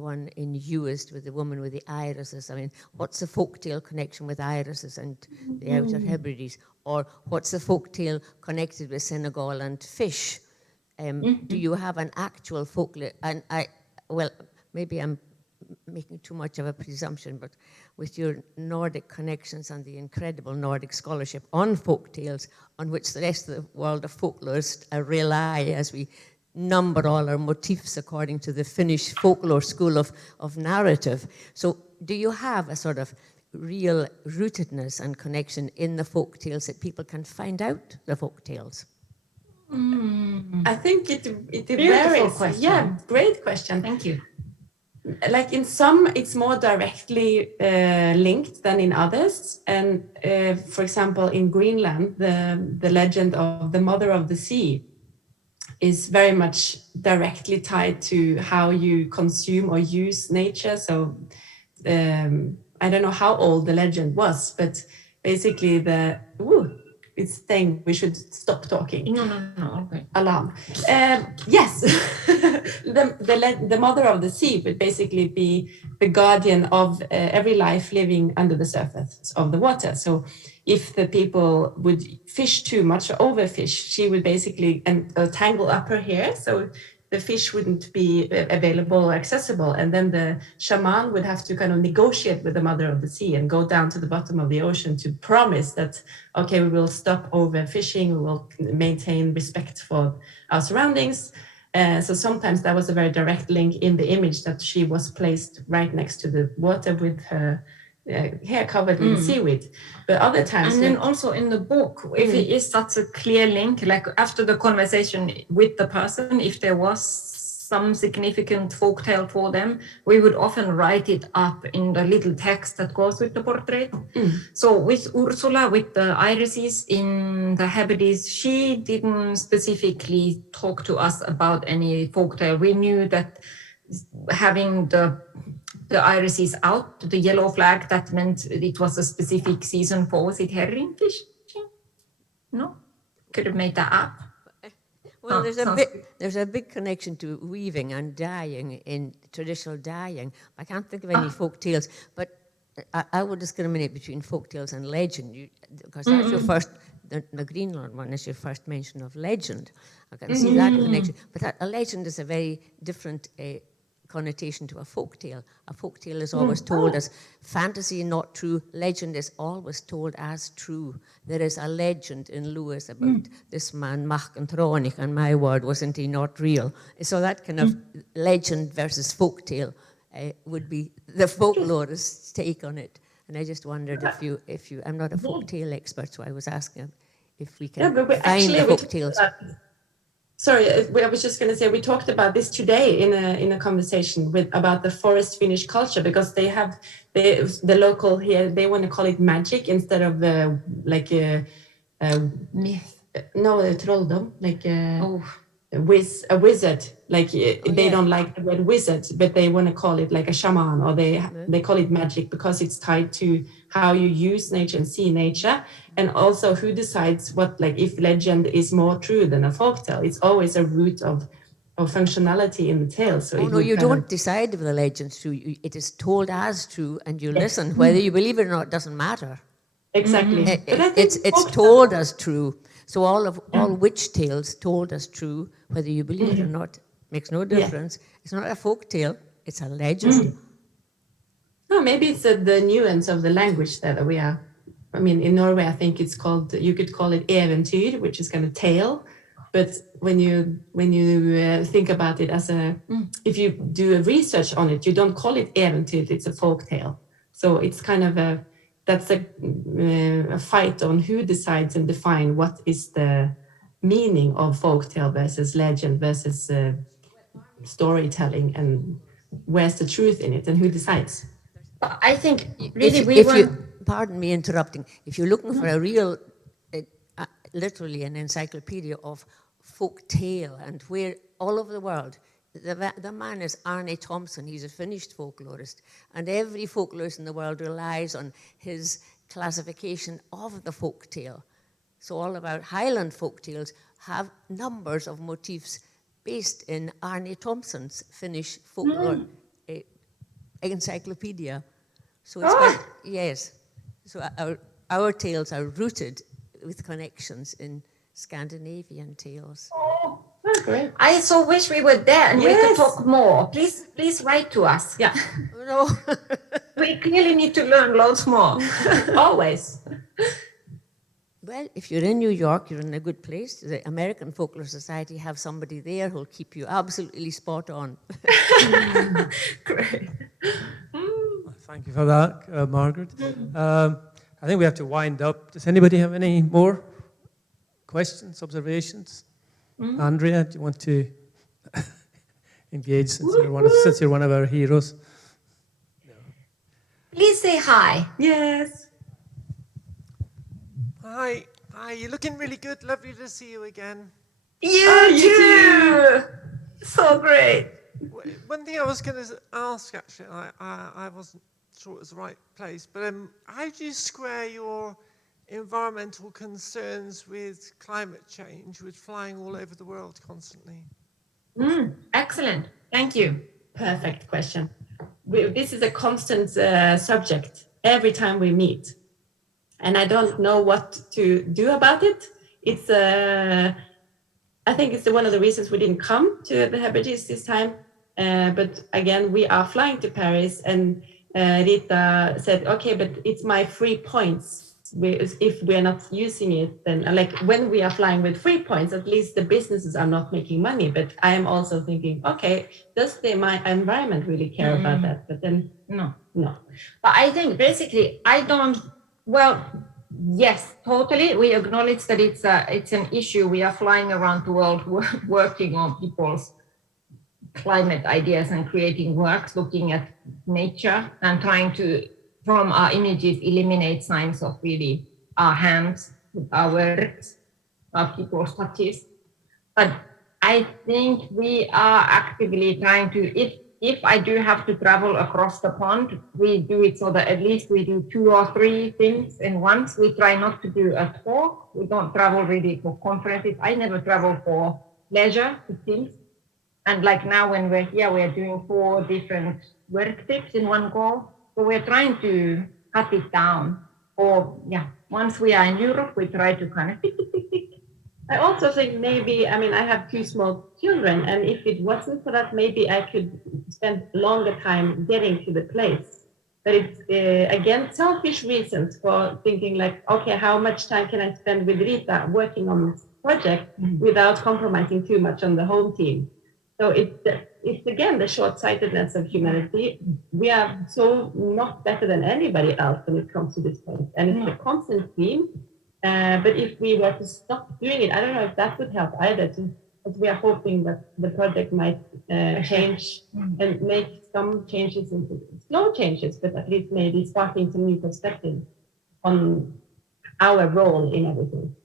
one in Uist with the woman with the irises. I mean, what's the folk tale connection with irises and the Outer Hebrides? Or what's the folk tale connected with Senegal and fish? Do you have an actual folklore? And well, maybe I'm making too much of a presumption, but with your Nordic connections and the incredible Nordic scholarship on folk tales, on which the rest of the world of folklorists rely as we number all our motifs according to the Finnish folklore school of narrative. So do you have a sort of real rootedness and connection in the folk tales that people can find out the folk tales? I think it Beautiful varies. question. Yeah, great question. Thank you. Like in some, it's more directly linked than in others. And for example, in Greenland, the legend of the Mother of the Sea is very much directly tied to how you consume or use nature. So I don't know how old the legend was, but basically it's saying we should stop talking. No, okay. Alarm. Yes, the Mother of the Sea would basically be the guardian of every life living under the surface of the water. So if the people would fish too much or overfish, she would basically tangle up her hair so the fish wouldn't be available or accessible. And then the shaman would have to kind of negotiate with the Mother of the Sea and go down to the bottom of the ocean to promise that, okay, we will stop overfishing, we will maintain respect for our surroundings. So sometimes that was a very direct link in the image that she was placed right next to the water with her hair covered with seaweed. But other times... And then also in the book, if it is such a clear link, like after the conversation with the person, if there was some significant folktale for them, we would often write it up in the little text that goes with the portrait. So with Ursula, with the irises in the Hebrides, she didn't specifically talk to us about any folktale. We knew that having the irises out, the yellow flag, that meant it was a specific season for, was it herring fishing? No? Could have made that up. Well, there's a big connection to weaving and dyeing in traditional dyeing. I can't think of any folk tales, but I would discriminate between folk tales and legend, because that's your first, the Greenland one is your first mention of legend. I can see that connection. But a legend is a very different connotation to a folk tale. A folk tale is always told as fantasy, not true. Legend is always told as true. There is a legend in Lewis about this man, Mach and Tronik, and my word, wasn't he not real? So that kind of legend versus folk tale would be the folklorist's take on it. And I just wondered if you, I'm not a folk tale expert, so I was asking if we can find the folk tales. Sorry, I was just going to say, we talked about this today in a conversation about the forest Finnish culture, because they have the local here, they want to call it magic instead of Myth. No, trolldom, like a wizard. Like they don't like the word wizard, but they want to call it like a shaman, or they call it magic because it's tied to how you use nature and see nature. And also who decides what, like if legend is more true than a folktale. It's always a root of functionality in the tale. So no, you don't decide if the legend's true. It is told as true, and you listen. Whether you believe it or not doesn't matter. Exactly. It's told as true. So all witch tales told as true, whether you believe it or not, makes no difference. It's not a folk tale, it's a legend. No, maybe it's the nuance of the language that we are. I mean, in Norway, I think it's called, you could call it eventyr, which is kind of tale. But when you think about it as if you do a research on it, you don't call it eventyr, it's a folk tale. So it's kind of that's a fight on who decides and define what is the meaning of folktale versus legend versus storytelling. And where's the truth in it and who decides? But I think If really you- we if want. you, pardon me interrupting, if you're looking for a real, literally an encyclopedia of folk tale and where all over the world, the man is Arne Thompson, he's a Finnish folklorist, and every folklorist in the world relies on his classification of the folk tale. So all of our Highland folk tales have numbers of motifs based in Arne Thompson's Finnish folklore encyclopedia. So it's quite, yes. So our tales are rooted with connections in Scandinavian tales. Oh, great. I so wish we were there and we could Yes. talk more. Please write to us. Yeah, No. We clearly need to learn loads more. always. Well, if you're in New York, you're in a good place. The American Folklore Society have somebody there who'll keep you absolutely spot on. Great. Thank you for that, Margaret. I think we have to wind up. Does anybody have any more questions, observations? Andrea, do you want to engage since you're one of our heroes? Please say hi. Yes. Hi, you're looking really good. Lovely to see you again. You too. So great. One thing I was going to ask, actually, I wasn't sure it was the right place, but how do you square your environmental concerns with climate change, with flying all over the world constantly? Excellent. Thank you. Perfect question. This is a constant subject every time we meet. And I don't know what to do about it. It's I think it's one of the reasons we didn't come to the Hebrides this time. But again, we are flying to Paris, and Riitta said, okay, but it's my 3 points. If we're not using it, then like when we are flying with 3 points, at least the businesses are not making money. But I am also thinking, okay, does my environment really care about that? But then No. no. But I think basically well, yes, totally. We acknowledge that it's an issue. We are flying around the world working on people's climate ideas and creating works, looking at nature and trying to, from our images, eliminate signs of really our hands, our works, our people's touches. But I think we are actively trying to, if I do have to travel across the pond, we do it so that at least we do 2 or 3 things in once. We try not to do a talk. We don't travel really for conferences. I never travel for leisure to things. And like now when we're here, we're doing 4 different work tips in one go. So we're trying to cut it down. Or once we are in Europe, we try to kind of tick. I also think maybe, I have 2 small children, and if it wasn't for that, maybe I could spend longer time getting to the place. But it's, again, selfish reasons for thinking like, okay, how much time can I spend with Riitta working on this project without compromising too much on the home team? So it's again, the short-sightedness of humanity. We are so not better than anybody else when it comes to this point. And it's a constant theme. But if we were to stop doing it, I don't know if that would help either. But we are hoping that the project might change and make some changes, slow changes, but at least maybe sparking some new perspectives on our role in everything.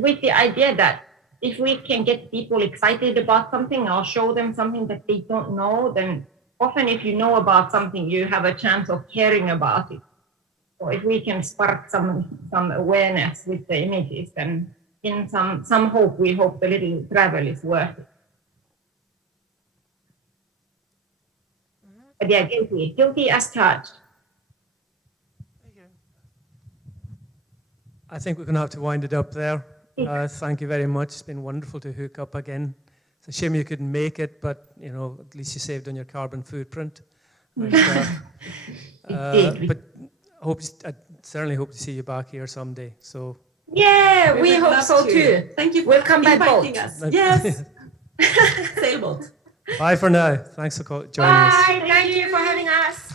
With the idea that if we can get people excited about something or show them something that they don't know, then often if you know about something, you have a chance of caring about it. So if we can spark some awareness with the images, then in some hope, we hope the little travel is worth it. But guilty as charged. I think we're going to have to wind it up there. Thank you very much. It's been wonderful to hook up again. It's a shame you couldn't make it, but at least you saved on your carbon footprint. And, but I certainly hope to see you back here someday. So yeah, we would hope love so to. too. Thank you for We'll come by boat. inviting us. Yes, sailboat. bye for now. Thanks for joining us. Bye. Thank you for having us.